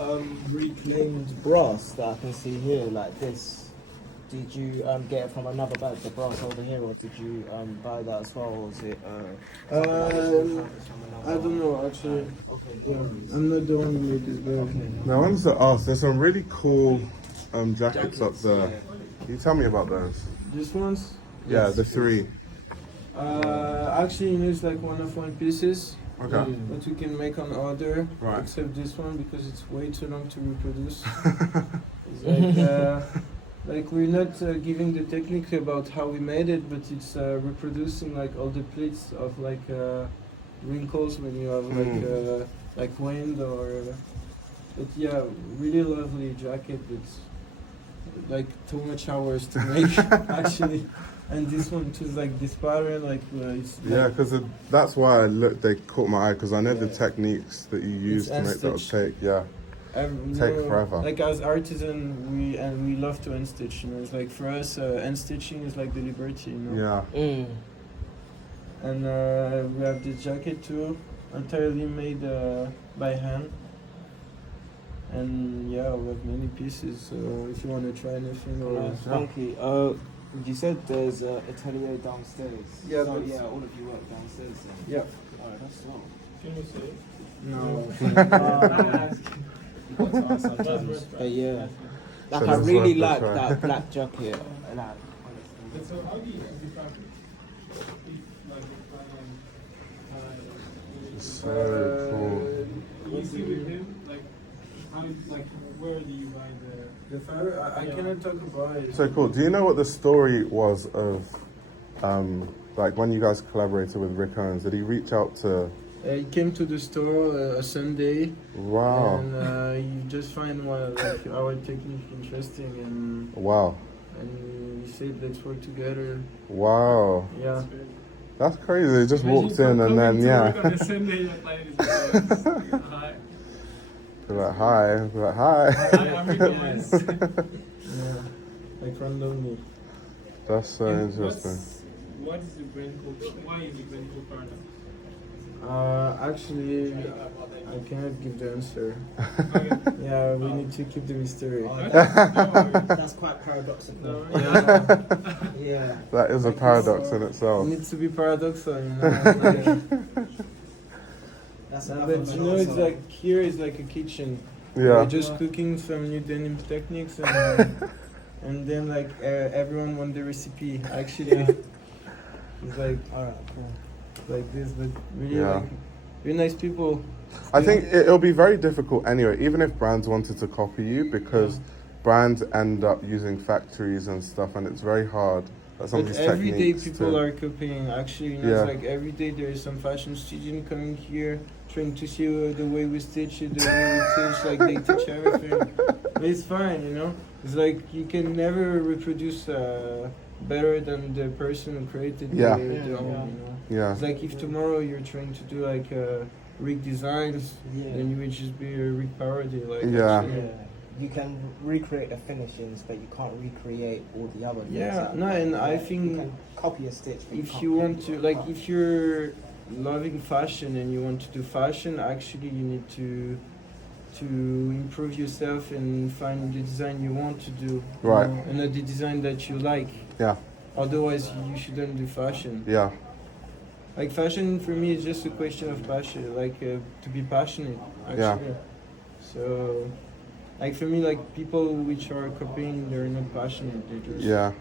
reclaimed brass that I can see here, like this? Did you get it from another bag, the brass over here, or did you buy that as well, or was it? I don't know actually. Okay. Yeah, I'm not the one who made this bag. Now, I wanted to ask, there's some really cool jackets up there. Can you tell me about those? These ones? Yeah, the 3. Actually, it's like one-of-one pieces Okay. that we can make on order, Right. except this one because it's way too long to reproduce. It's like we're not giving the technique about how we made it, but it's reproducing like all the pleats of like wrinkles when you have like wind or. But yeah, really lovely jacket, but like too much hours to make actually. And this one too, like this pattern, like it's like, Yeah, because that's why they caught my eye, because I know the techniques that you use to make that end-stitch. take, take forever. Like as artisan, we love to end stitch. It's like for us, end stitching is like the liberty. Yeah. And we have this jacket too, entirely made by hand. And yeah, we have many pieces. So if you want to try anything, or Thank you. You said there's an atelier downstairs. Yeah, So but- yeah, all of you work downstairs then. yeah. Alright, that's dope. Can you say? No. But yeah, like So I that's really worth a like try. that black jacket. Like, So how do you define So cool. easy with him? Like where do you buy the fabric? I cannot talk about it. So cool. Do you know what the story was of, like when you guys collaborated with Rick Owens? Did he reach out to? He came to the store a Sunday, Wow. and you just find like our technique interesting, Wow. and he said, let's work together. Wow. Yeah. That's crazy. He just walked in and then, yeah. Be like, hi. Be like, hi. I'm really nice. Yeah, like randomly. That's so interesting. What is the brand called? Why is the brand called Paradoxe? Actually, I cannot give the answer. Yeah, we need to keep the mystery. That's quite paradoxical. Yeah. That is a paradox in itself. It needs to be paradoxal, you know. That's But you know, it's like here is like a kitchen. Yeah. We're just cooking some new denim techniques, and then like everyone wants the recipe. Actually, it's like alright, cool. like this, but really Yeah. like really nice people. I think it'll be very difficult anyway, even if brands wanted to copy you, because brands end up using factories and stuff, and it's very hard. That some of But these every day techniques people to- are copying. Actually, you know, Yeah. it's like every day there is some fashion student coming here, trying to see the way we stitch it, the way we teach. Like they teach everything. But it's fine, you know. It's like you can never reproduce better than the person who created Yeah. the own. You know. Yeah. It's like if tomorrow you're trying to do like rig designs, then you would just be a rig parody. Like Yeah. actually. Yeah. You can recreate the finishings, but you can't recreate all the other things. Yeah, no, and I You think can copy a stitch. But if can't you want copy to, like, if you're loving fashion and you want to do fashion, actually you need to improve yourself and find the design you want to do, you Right. know, and not the design that you like. Yeah. Otherwise, you shouldn't do fashion. Yeah. Like fashion for me is just a question of passion, like to be passionate. Actually. Yeah. So, like for me, like people which are copying, they're not passionate. They're just Yeah.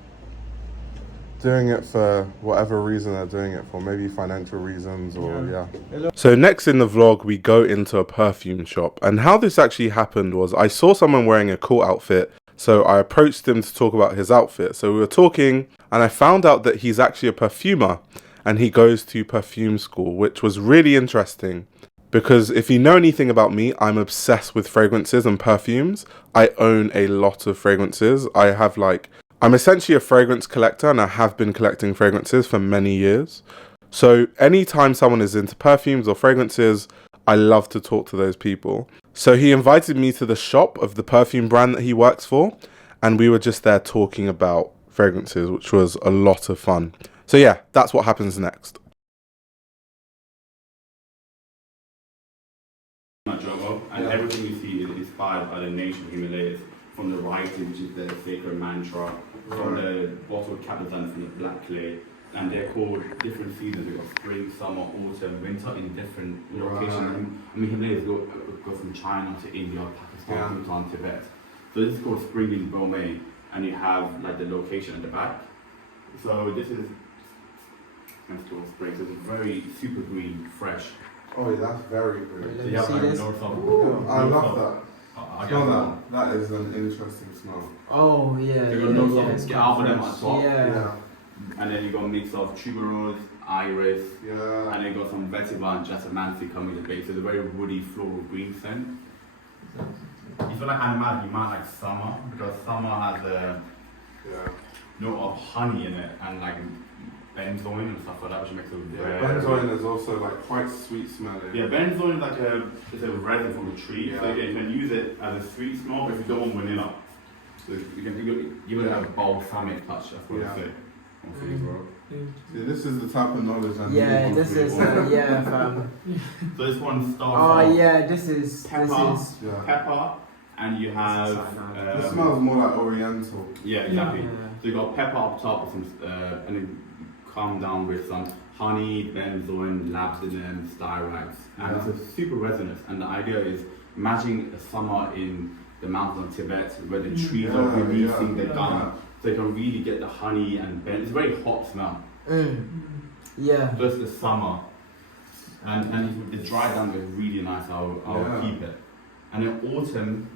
Doing it for whatever reason they're doing it for, maybe financial reasons or yeah. So next in the vlog, we go into a perfume shop, and how this actually happened was I saw someone wearing a cool outfit, so I approached him to talk about his outfit. So we were talking, and I found out that he's actually a perfumer, and he goes to perfume school, which was really interesting. Because if you know anything about me, I'm obsessed with fragrances and perfumes. I own a lot of fragrances. I'm essentially a fragrance collector, and I have been collecting fragrances for many years. So anytime someone is into perfumes or fragrances, I love to talk to those people. So he invited me to the shop of the perfume brand that he works for, and we were just there talking about fragrances, which was a lot of fun. So yeah, that's what happens next. Jomo, and everything you see is inspired by the nation Himalayas, from the writing, which is the sacred mantra, from the bottle cap done from the black clay, and they're called different seasons. We've got spring, summer, autumn, winter in different locations. I mean, Himalayas go from China to India, Pakistan, Bhutan, Tibet. So this is called spring in Beaurepaire, and you have like the location at the back. So this is called spring. So it's very super green, fresh. Oh, yeah, that's very good. So you have like north of. I love that. I Smell that. That is an interesting smell. Oh yeah. You got north of, get out of them at top. Yeah. And then you got a mix of tuberose, iris, Yeah. and then you got some vetiver and jasmine coming in the base. So it's a very woody floral green scent. You feel like animal, you might like summer, because summer has a note of honey in it and like benzoin and stuff like that, which makes it very. Benzoin is also like quite sweet smelling. Yeah, benzoin is like it's a resin from a tree, so you can use it as a sweet smell, but if you don't want vanilla, so you can give it a balsamic touch. That's what I say. See, this is the type of knowledge I need. Yeah, this is fam. So this one starts Oh off yeah, this is pepper, and you have. It smells more like oriental. Yeah, exactly. So you got pepper up top with some, and then calm down with some honey, benzoin, labdanum, styrax, and it's a super resonance. And the idea is matching a summer in the mountains of Tibet, where the trees are releasing their gum, so you can really get the honey and it's a very hot smell. Yeah. Just the summer, and the dry down is really nice. I'll keep it. And then autumn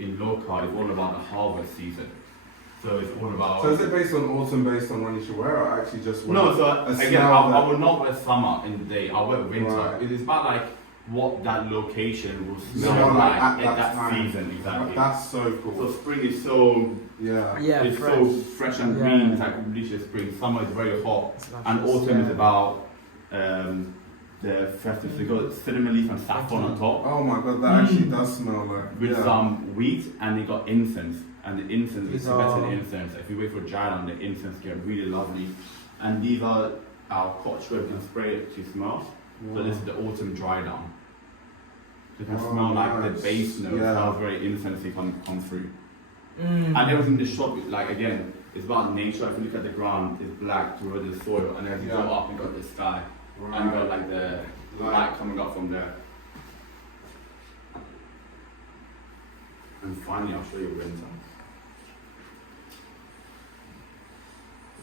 in local is all about the harvest season. So it's all about. So is it based on autumn, based on when you should wear, or actually just wear? No, so again, I will not wear summer in the day. I'll wear winter. Right. It is about like what that location will Smell smell like like at at that time. season, exactly. That's so cool. So spring is so it's fresh. so fresh and Yeah. green. It's like literally spring. Summer is very hot, It's and luscious, autumn is yeah. about the festive. So you got cinnamon leaf and saffron on top Oh my god, that actually does smell like. with some wheat, and they got incense. And the incense is These better are- than incense. If you wait for Jarente, the incense get really lovely. And these are our cottage where we can spray it to smell. So this is the autumn dry down. You can Oh, smell like nice. the base note, Yeah. smells very incensey come through. Mm. And everything in the shop, like again, it's about nature. If you look at the ground, it's black toward the soil, and as you go up, you got the sky, and you got like the light coming up from there. And finally, I'll show you winter.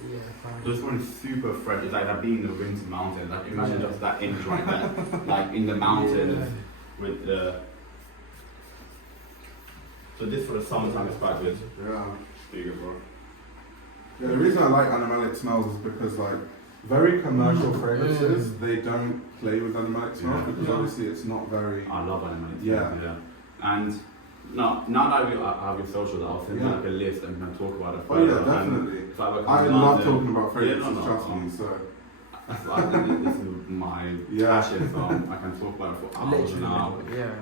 Yeah, fine. This one is super fresh. It's like that being in the winter mountains. Like imagine just that image right there, like in the mountains with the. So this for the summertime is quite good. Yeah. There you go, bro. Yeah, the reason I like animalic smells is because like very commercial fragrances, they don't play with animalic smells because obviously it's not very. I love animals. Yeah. And now that we have your social, I'll send you Yeah. like a list and we can talk about it. Oh yeah, further. definitely. And if I ever come I down love to- talking about fragrances, Yeah, no, trust me. So That's like, this is my Yeah. passion, so I can talk about it for hours and hours. Literally, yeah.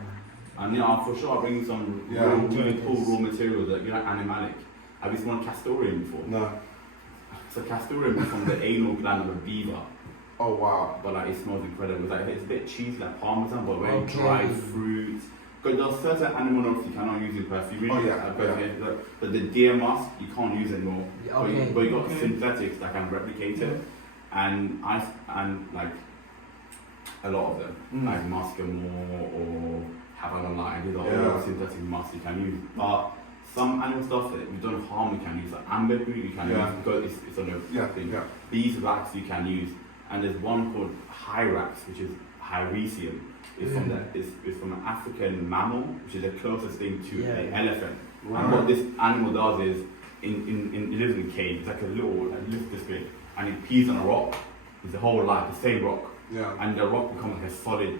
And for sure I'll bring you some Yeah. really cool raw materials that you like animalic. Have you smelled castoreum before? no. So castoreum is from the anal gland of a beaver, Oh wow. but like it smells incredible. It's like it's a bit cheesy like parmesan, but very Okay. dried fruit. Because there's certain animal notes you cannot use in perfume. Oh, yeah, But the deer musk you can't use anymore. Okay. But you got synthetics that can replicate it, and like a lot of them, like Muscamore or Havana, these are all synthetic musks you can use. But some animal stuff that you don't harm you can use, like ambergris you can use because it's on a thing. Yeah. These wax you can use, and there's one called Hyrax, which is Hyrecium. It's from an African mammal, which is the closest thing to an elephant. And what this animal does is, it lives in a cave. It's like a little, like this big, and it pees on a rock. It's the whole life, the same rock, Yeah. and the rock becomes like a solid,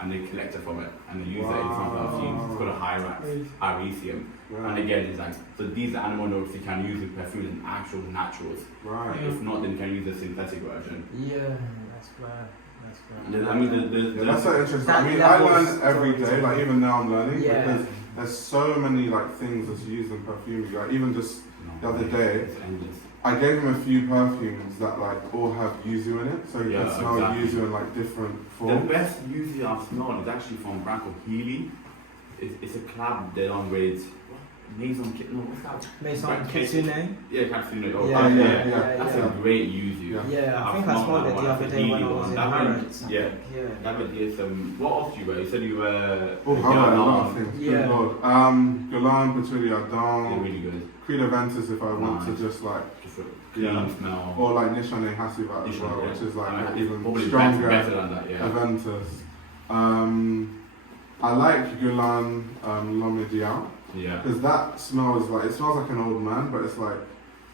and they collect it from it, and they use it in some perfumes. It's called a Hyrax, Hyrecium. And again, it's like, so these are animal notes you can use in perfumes and actual naturals. Right. If not, then you can use the synthetic version. Yeah, that's fair. That's fair. I mean, Yeah, that's so interesting. That I mean, I level's learn every day. Like even now, I'm learning Yeah. because there's so many like things that's used in perfume. Like even just the other day, it's endless. I gave him a few perfumes that like all have yuzu in it, so you can Yeah, smell exactly. yuzu in like different The forms. best usually I've smelled is actually from a brand called Healy. It's a collab they're on with Maison Kitten. No, what's that? Maison Brand Kitsune. Yeah, Kitsune. Oh, Yeah, yeah. That's yeah. a great yuzu. Yeah. Yeah, I I've think I smelled that it one. the other That's a day when I Healy was one. in That one- Harrods. Yeah. Yeah. That would be some. What else do you wear? You said you were. Oh, how about a lot of things? Yeah. Good lord. Guerlain, Patchouli They're Ardent, really good. Creed Aventus if I want Nice. to just like, Just a clean smell. or like Nishane Hasivat as well, Yeah. which is I mean, like it's even probably stronger. better than that. Yeah. Aventus. I like Guerlain L'Homme Idéal Yeah. because that smells like, it smells like an old man, but it's like,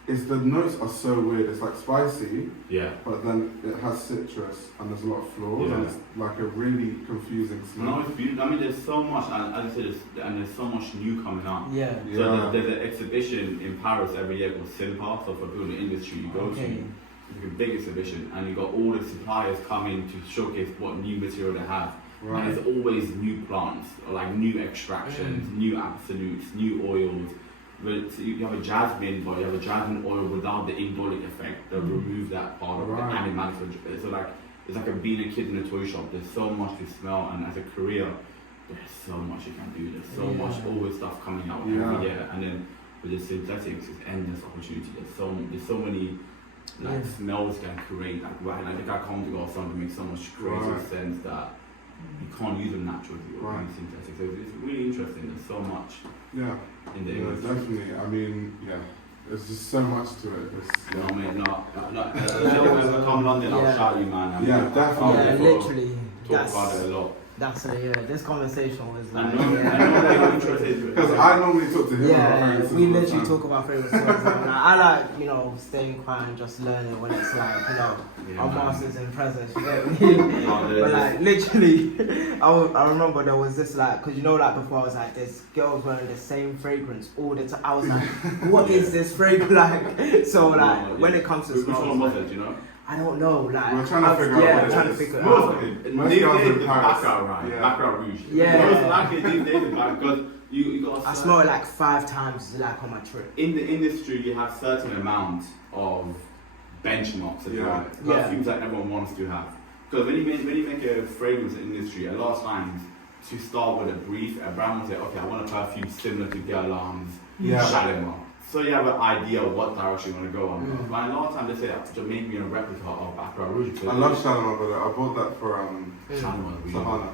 the notes are so weird. It's like spicy, Yeah. but then it has citrus and there's a lot of florals and Yeah. it's like a really confusing No, smell. it's beautiful. I mean, there's so much, and as I said, there's so much new coming out. Yeah. So Yeah. there's an exhibition in Paris every year called Simpa. So for people in the industry, you go Okay. to, it's a big exhibition, and you got all the suppliers coming to showcase what new material they have. And Right. there's always new plants, or like new extractions, new absolutes, new oils. But so you have a jasmine, but you have a jasmine oil without the indolic effect that remove that part of Right. the animalic. So like it's like being a kid in a toy shop. There's so much to smell, and as a career, there's so much you can do. There's so much always stuff coming out every year, and then with the synthetics, it's endless opportunity. There's so many like smells you can create. Like right, I think I come to go something makes so much creative sense that you can't use them naturally or Right. synthetic. So it's really interesting. There's so much Yeah. in the Yeah, industry. definitely. I mean, yeah, there's just so much to it. You know what I mean? When I come London, I'll Yeah. shout you, man. Yeah, definitely. Yeah, I'll literally. talk about it a lot. That's this conversation was I like, know, yeah. I know what your interest is. Because I normally talk to him about Yeah, fragrances we all the literally time. talk about favorite songs. And I like, you know, staying quiet and just learning when it's like, you know, Yeah, our man. masters in presence. You know what I mean? But like, literally, I remember there was this like, because you know, like before I was like, this girl's wearing the same fragrance all the time. I was like, what is this fragrance like? So like, when it comes to which smells, one was like, it, you know? I don't know. Like, We're trying to figure out yeah, what I'm it trying to is. figure it Most out. of it. Most These girls days, in it's Paris. Baccarat, right? Yeah. Baccarat Rouge. Yeah. Most likely these days, it's because you got. I smell it like 5 times like on my trip. In the industry, you have certain amount of benchmarks as Yeah. well. Yeah. Perfumes that everyone wants to have. Because when you make a fragrance industry, a lot of times to start with a brief, a brand will say, okay, I want a perfume similar to Guerlain's Yeah. Shalimar. So you have an idea of what direction you want to go on. Mm. But a lot of times they say, to make me a replica of Baccarat Rouge. So I love Shalimar, but I bought that for Shalimar's really good. Savannah.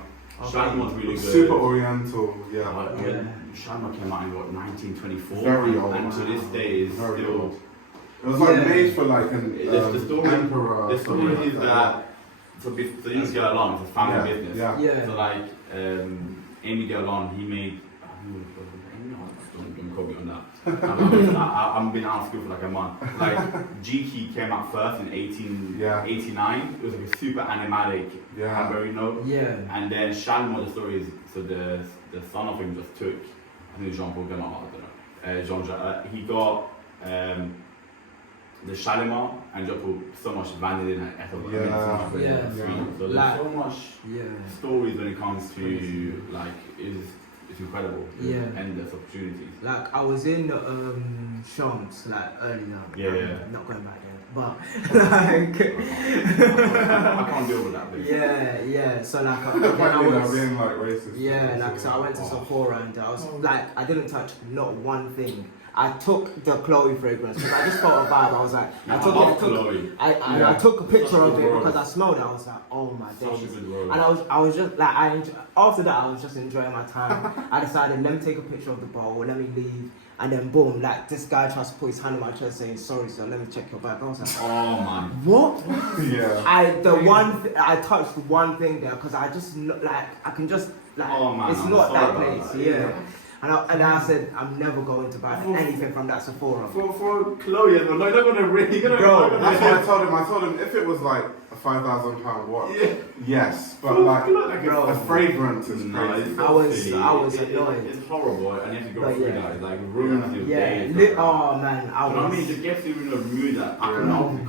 Shalimar's really good. Super oriental, yeah. Yeah. Shalimar came out in what, 1924? Very old. And to this day is Very still... old. It was like Yeah. made for like an The story, emperor. the something story like is that so you just get along. It's a family business. Yeah. Yeah. So like Amy Guerlain, he made. Don't quote me on that. I'm been out of school for like a month. Like G-Key came out first in 1889. It was like a super animatic Cadbury note. Yeah. And then Shalimar, the story is so the son of him just took. I think Jean Paul Gaultier, I don't know. He got. The Shalimar and just put so much vanilla and ethyl. Yeah. So there's Like, so much stories when it comes to like it's incredible. Yeah. Endless opportunities. Like I was in Champs like earlier. Yeah. Not going back there, but like I can't deal with that. Basically. yeah. So like Apparently I they're was. being like racist. Yeah, like so I went to Sephora and I was like, I didn't touch not one thing. I took the Chloe fragrance because I just felt a vibe. I was like, I took a picture of it because I smelled it. I was like, oh my days. And I was just like, after that I was just enjoying my time. I decided, let me take a picture of the bowl, let me leave, and then boom, like this guy tries to put his hand on my chest saying, sorry sir, let me check your bag. I was like, oh man. what? Yeah. I touched one thing there because I just like I can just like it's I'm not that sorry place. about that. Yeah. And I said, I'm never going to buy anything from that Sephora. For Chloe, you're not gonna really. Bro, That's what I told him. I told him if it was like a £5,000 watch, yes, but like bro, a fragrance is No, crazy. it's I was silly. annoyed. It's horrible, and you have to go But through yeah. that. It like ruins your day. Oh man, I You know what I was. mean? It just gets you in a mood that I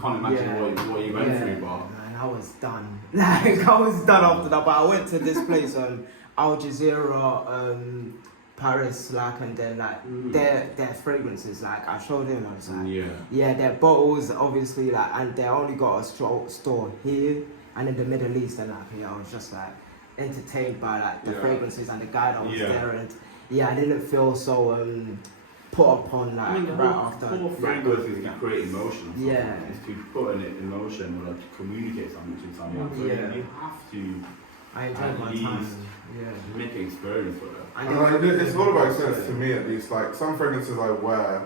can't imagine what you went through, but. Man, I was done. Like I was done after that. But I went to this place, Al Jazeera, Paris, like, and then like their fragrances. Like I showed him, I was like, yeah, their bottles obviously like, and they only got a store here and in the Middle East, and like I was just like entertained by like the fragrances and the guy that was there, and I didn't feel so put upon like right after. Whole fragrance is to create emotion. Yeah. It's to put an emotion or like to communicate something to someone. So Yeah. you have to I enjoyed my least time. Yeah. make an experience for it. And like, it's all about experience to me at least. Like some fragrances I wear,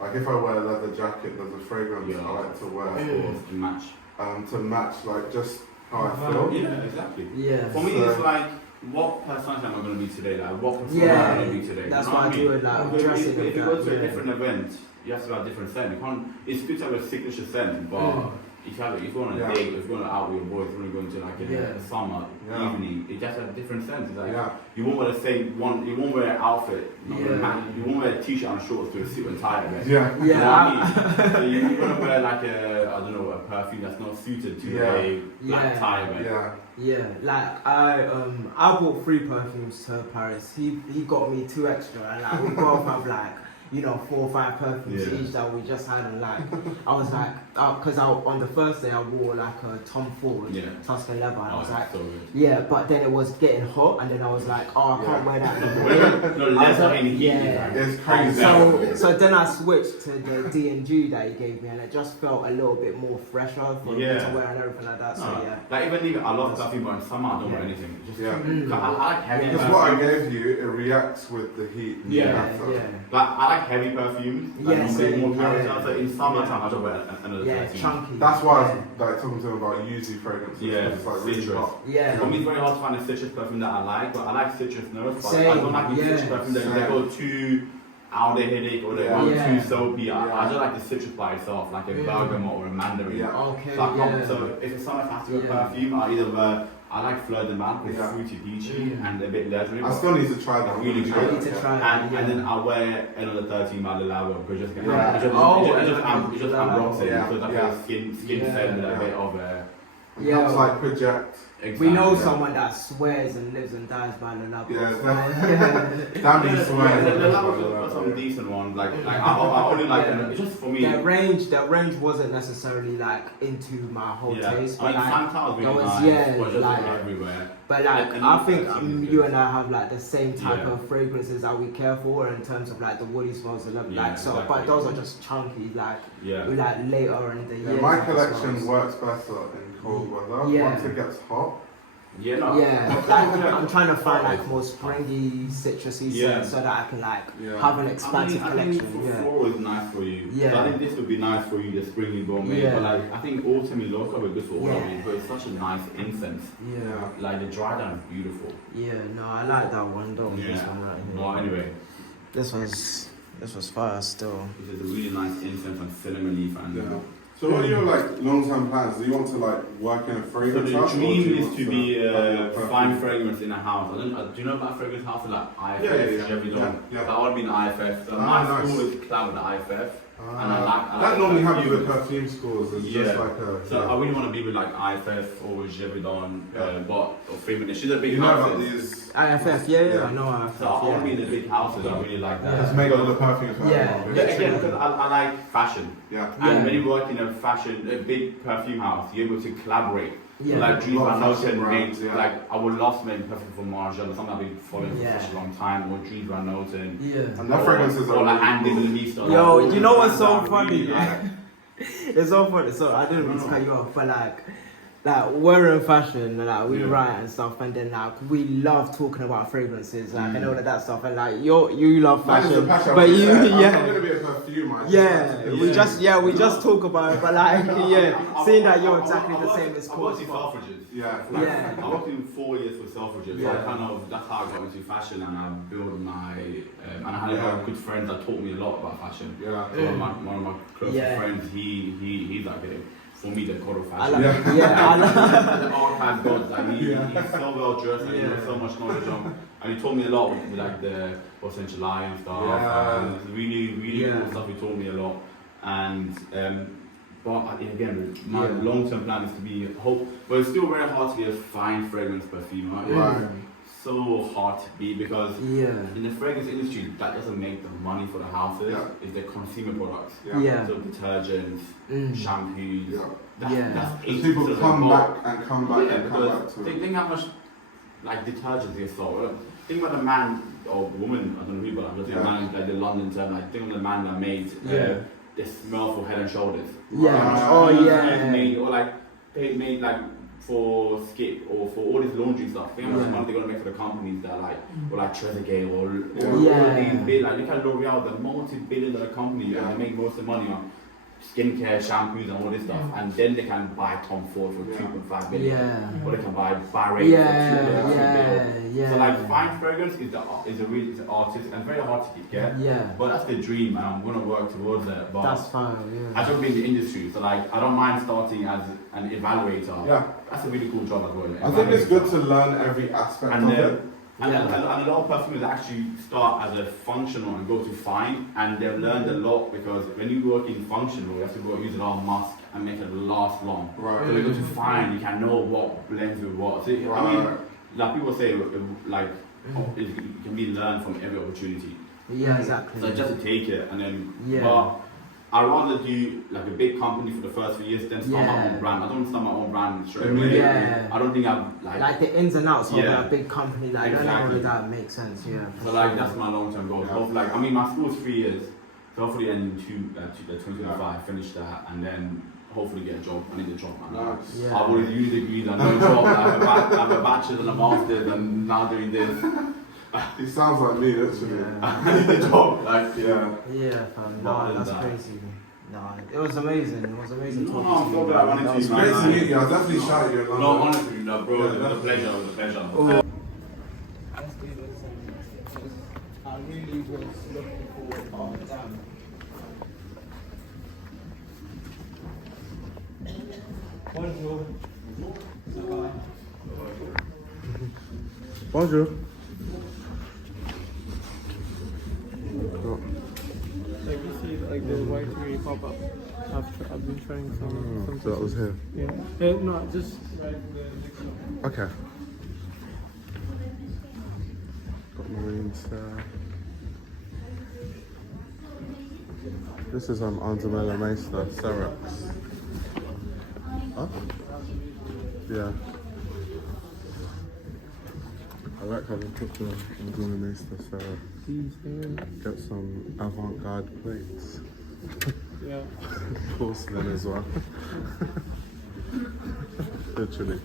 like if I wear a leather jacket, there's a fragrance I like to wear To match. to match like just how I feel. Yeah, exactly. Yeah. For me, So- it's like, what personality am I going to be today? Like, what persona Yeah, am I going to be today? that's You know why I what do it, like, Because dressing if like you go that, to a yeah. different event, you have to have a different scent. You can't. It's good to have a signature scent, but if you go on a date, if you're going out with your boys, if you're going to like a summer evening, it just has a different scent. It's like you won't wear the same one. You won't wear an outfit. You won't wear a t-shirt and shorts to a suit and tie. Right? Yeah. You know what I mean? So you're gonna wear like a perfume that's not suited to a black tie. Right? Yeah, like I bought 3 perfumes to Paris. He got me 2 extra, and like we both have like 4 or 5 perfumes each that we just had, and like I was like, because on the first day I wore like a Tom Ford Tuscan leather, and I was like, but then it was getting hot, and then I was like, I can't wear that anymore. No, less heat. It's crazy. So then I switched to the D&G that he gave me, and it just felt a little bit more fresher for me to wear and everything like that. So Like even I love perfume, but in summer I don't wear anything. Just I like heavy. Because what I gave you, it reacts with the heat. Like I like like heavy perfumes. Yeah, Like, same, more yeah. character. So in summertime, I don't wear another Yeah, perfume. chunky. That's why I Yeah. was like talking to him about yuzu fragrances. Yeah, It's like really citrus. hot. Yeah. For me, it's very hard to find a citrus perfume that I like, but I like citrus notes. But I Same, don't like the citrus yeah. perfume that they Same. go too out the headache or they go Yeah. too soapy. Yeah. I just like the citrus by itself, like a bergamot or a mandarin. Yeah. Okay, So, yeah. so if it's summer festival Yeah. perfume, I either wear, I like Fleur de Mal with Yeah. fruity peachy Yeah. and a bit leathery. I but- still need to try that. Really good. I need to try it. and then I wear another 13 by the Labo because just Yeah. it just Oh, unrocks it. yeah. So like Yeah. a skin Yeah. fed with a Yeah. bit of It comes like project. We know exactly. someone that swears and lives and dies by the love. Yeah, yeah. Damn you The swear. Labo got some decent ones. Like I only like Yeah. it's just for me. That range wasn't necessarily like into my whole Yeah. taste, I mean, but like, Fanta was really that was- nice, yeah, but just like- everywhere. but like and I also think that is you good. and I have like the same type Yeah. of fragrances that we care for in terms of like the woody smells and Yeah, like so. exactly. But those are just chunky, like Yeah. we like later in the year. Yeah, my type of collection smells. works better in cold weather. Yeah. Once it gets hot, Yeah, no. Yeah, like I'm trying to find like more springy, citrusy Yeah. scents so that I can like Yeah. have an expansive I collection. think Yeah. floral is nice for you. Yeah. So I think this would be nice for you, the springy gourmet. Yeah. But like, I think autumn is local would be good for all of Yeah. it, but it's such a nice incense. Yeah, Like the dry down is beautiful. yeah, no, I like that one though. This Yeah. one right here. Well, anyway, This was fire still. this is a really nice incense and cinnamon leaf and. yeah. So what are your like long-term plans? Do you want to like work in a So fragrance the house? or do dream you is want to be have your perfume? fine fragrance in a house. I don't, do you know about fragrance houses like IFF, Yeah. Chevidon? Yeah. So I would be in IFF. So Ah, my nice. school is club with IFF. And I like that normally happens perfume. with perfume schools. It's just like a. So I really want to be with like IFF or Gévaudan, or Freeman. She's a big you know about houses. these? IFF, yeah, Yeah. I know IFF. So I want to be Yeah. in the big houses. I really like that. Just make all the perfumes. Yeah. Yeah, again, because I like fashion. Yeah. And when you work in a big perfume house, you're able to collaborate. Yeah. Like Dries A lot Van of fashion Noten brands, made, yeah. like I would love to make perfume for Marshall, or something I've been following Yeah. for such a long time, or Dries Van Noten. Yeah. And their fragrances or are like really Andy cool. Lee stuff. Yo, Like, you know what's so all the brands are funny? really, like, It's so funny. So I didn't mean to cut you off, but like we're in fashion, and like we Yeah. write and stuff, and then like we love talking about fragrances, like and all of that stuff, and like you love Mine is fashion, a passion. but you I'm not yeah. gonna be a perfumer. I just Yeah, like to- we just talk about it, but like seeing that you're exactly the same as I cool. worked in Selfridges. Yeah. Yeah. I worked in 4 years for Selfridges. So Yeah. I kind of that's how I got into fashion, and I built my and I had a Yeah. lot of good friends that taught me a lot about fashion. Yeah. So one of my close Yeah. friends, he's like for me the god of I fashion. like, yeah, I like. The archive god, like he's so well dressed and he has so much knowledge on, and he taught me a lot with like the essential eye and stuff. Yeah. And it's really Yeah. cool stuff. He taught me a lot, and but again, my Yeah. long-term plan is to be but it's still very hard to get a fine fragrance perfume. Right? Right. So hard to be because Yeah. in the fragrance industry, that doesn't make the money for the houses. Yeah. It's the consumer products. Yeah. So detergents, Mm. shampoos. Yeah. Yeah. That's Because people 80% come of back and come back yeah, and come back because to it. think how much like detergents they sold. Think about the man or woman, I don't know who, but I'm just saying Yeah. man, like the London term. Like think of the man that made Yeah. the smell for Head and Shoulders. Yeah. Oh He yeah. made or like they made like for Skip or for all this laundry stuff. Think how much Yeah. money they're gonna make for the companies that like or like Trezeguet or Yeah. all Yeah. these big like look at L'Oreal, the multi-billion-dollar company, Yeah. and they make most of the money on skincare, shampoos, and all this stuff, and then they can buy Tom Ford for Yeah. 2.5 million, Yeah. or they can buy Bahrain Yeah, for 2 million. yeah. So like fine fragrance is it's artistic and very hard to get. Yeah. But that's the dream, and I'm gonna work towards it. But That's fine. I Yeah. just be in the industry, so like I don't mind starting as an evaluator. Yeah. That's a really cool job as well. I think it's good to learn every aspect And of then- it. And, Yeah. and a lot of perfumers actually start as a functional and go to fine, and they've learned a lot because when you work in functional, you have to go use a lot of musk and make it last long. Right. So when you go to fine, you can know what blends with what. So, I mean, Right. like people say, like it can be learned from every opportunity. Yeah, exactly. So just to take it and then. Yeah. But I'd rather do like a big company for the first few years, then start my Yeah. own brand. I don't want to start my own brand straight away. Yeah. I don't think I'm Like the ins and outs of Yeah. a big company, like Exactly. I don't know if that makes sense. Yeah. So like that's my long-term goal. Yeah. Hopefully, like I mean, my school's 3 years, so hopefully in 2025 finish that, and then hopefully get a job. I need a job, man. Nice. Yeah. I've already used degrees and no job. I have a bachelor's and a master's, and now doing this. He sounds like me, literally. I need the job, like, yeah. Yeah, fam. But No, that's crazy. No, it was amazing. It was amazing No, talking to stop you. that, I wanted That to was be Great to man. meet you. I'll definitely shout you. No, honestly, no, bro, it was a pleasure, it was a pleasure. I really was looking forward all the time. Bonjour. Bonjour. Like you see, like the white tree pop up. I've been trying some. So that was here. Yeah. No, just right there. Okay. Got marines there. This is Andamela Meister, Cerex. Huh? Yeah. I like having put the Andamela Meister Cerex. These here. Get some avant-garde plates. Yeah. Porcelain as well. Literally.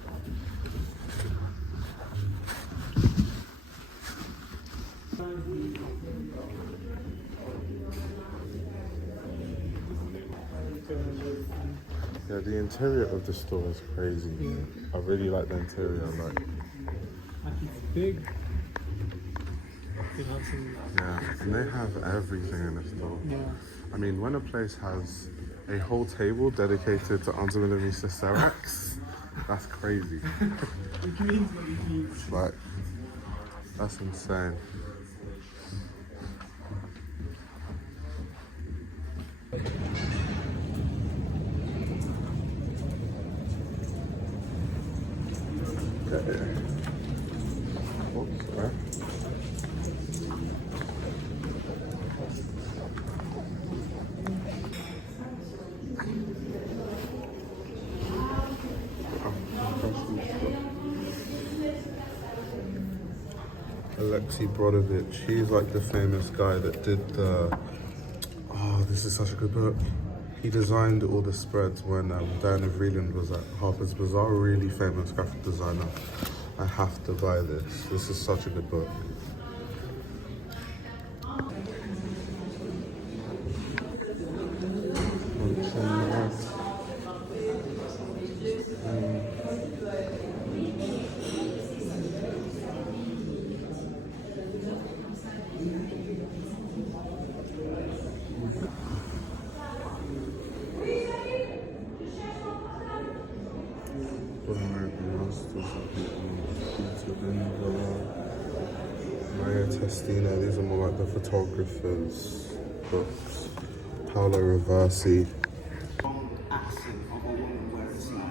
Yeah, the interior of the store is crazy. I really like the interior. Like, It's big. They have some. yeah, and they have everything in the store. Yeah. I mean, when a place has a whole table dedicated to Andamela Meister Cerex, that's crazy. It means what it means. Like, that's insane. Okay. Oops, sorry. Alexei Brodovich, he's like the famous guy that did the, oh, this is such a good book. He designed all the spreads when Diana Vreeland was at Harper's Bazaar, a really famous graphic designer. I have to buy this. This is such a good book. Testina, these are more like the photographers' books. Paolo Roversi. Accent of a woman where it's like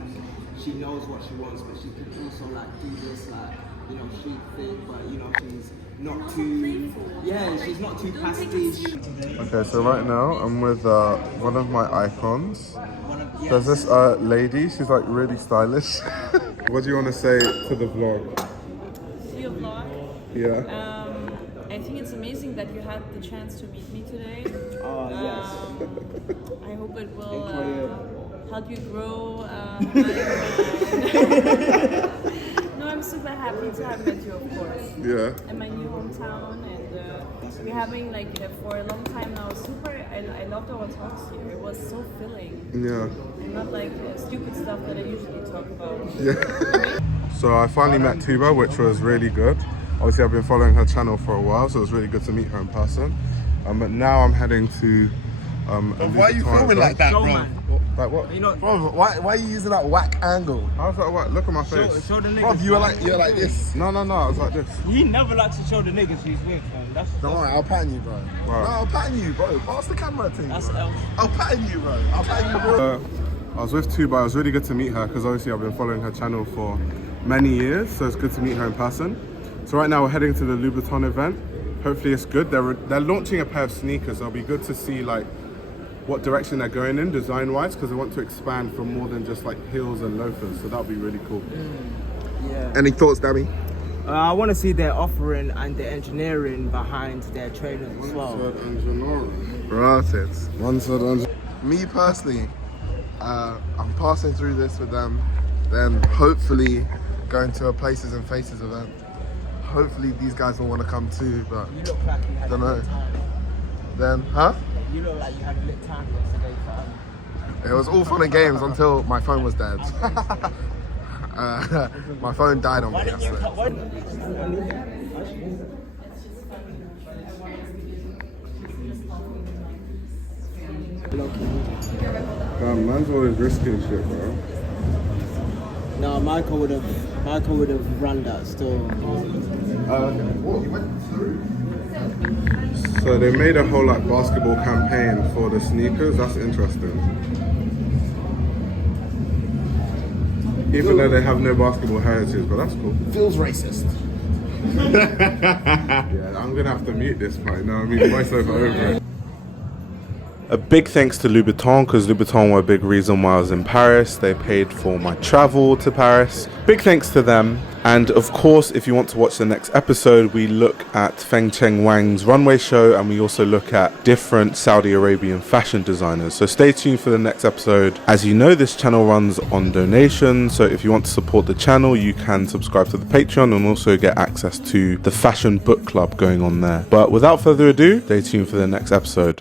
she knows what she wants, but she can also like do this like, you know, chic thing, but you know, she's not too, yeah, she's not too pastiche. Okay, so right now I'm with one of my icons. Yes. There's this lady, she's like really stylish. What do you want to say to the vlog? To your vlog, Yeah. I think it's amazing that you had the chance to meet me today. Oh, yes. I hope it will Incroyable. help you grow. No, I'm super happy to have met you, of course. Yeah. In my new hometown, and we're having like for a long time now. I loved our talks here. It was so filling. Yeah. And not like stupid stuff that I usually talk about. Yeah. So I finally met Tuba, which was really good. Obviously, I've been following her channel for a while, so it was really good to meet her in person. But now I'm heading to Why are you filming like that, bro? Like what? You know, bro, why are you using that whack angle? I was like, what? Look at my face. Show the niggas. Bro, you're like this. No, I was like this. He never likes to show the niggas he's with, man. Don't worry, I'll pattern you, bro. Right. No, I'll pattern you, bro. Pass the camera thing. That's bro. else. I'll pattern you, bro. I'll pattern you, bro. I was with Tuba. It was really good to meet her because obviously I've been following her channel for many years, so it's good to meet her in person. So right now we're heading to the Louboutin event. Hopefully it's good. They're launching a pair of sneakers. It'll be good to see like what direction they're going in design-wise, because they want to expand from more than just like heels and loafers. So that'll be really cool. Yeah. Any thoughts, Dammy? I want to see their offering and the engineering behind their trainers as well. Right. Me personally, I'm passing through this with them, then hopefully going to a Places and Faces event. hopefully these guys will want to come too, but You look like you had don't a know. lit time. Then, huh? You look like you had a lit time yesterday, fam. It was all fun and games until my phone was dead. My phone died on me yesterday. Man's always risking shit, bro. No, Michael would have run that still. So they made a whole like basketball campaign for the sneakers. That's interesting. Even though they have no basketball heritage, but that's cool. Feels racist. Yeah, I'm gonna have to mute this part. You know what I mean? Voiceover over it. A big thanks to Louboutin, because Louboutin were a big reason why I was in Paris. They paid for my travel to Paris. Big thanks to them. And of course, if you want to watch the next episode, we look at Feng Cheng Wang's runway show, and we also look at different Saudi Arabian fashion designers. So stay tuned for the next episode. As you know, this channel runs on donation. So if you want to support the channel, you can subscribe to the Patreon and also get access to the fashion book club going on there. But without further ado, stay tuned for the next episode.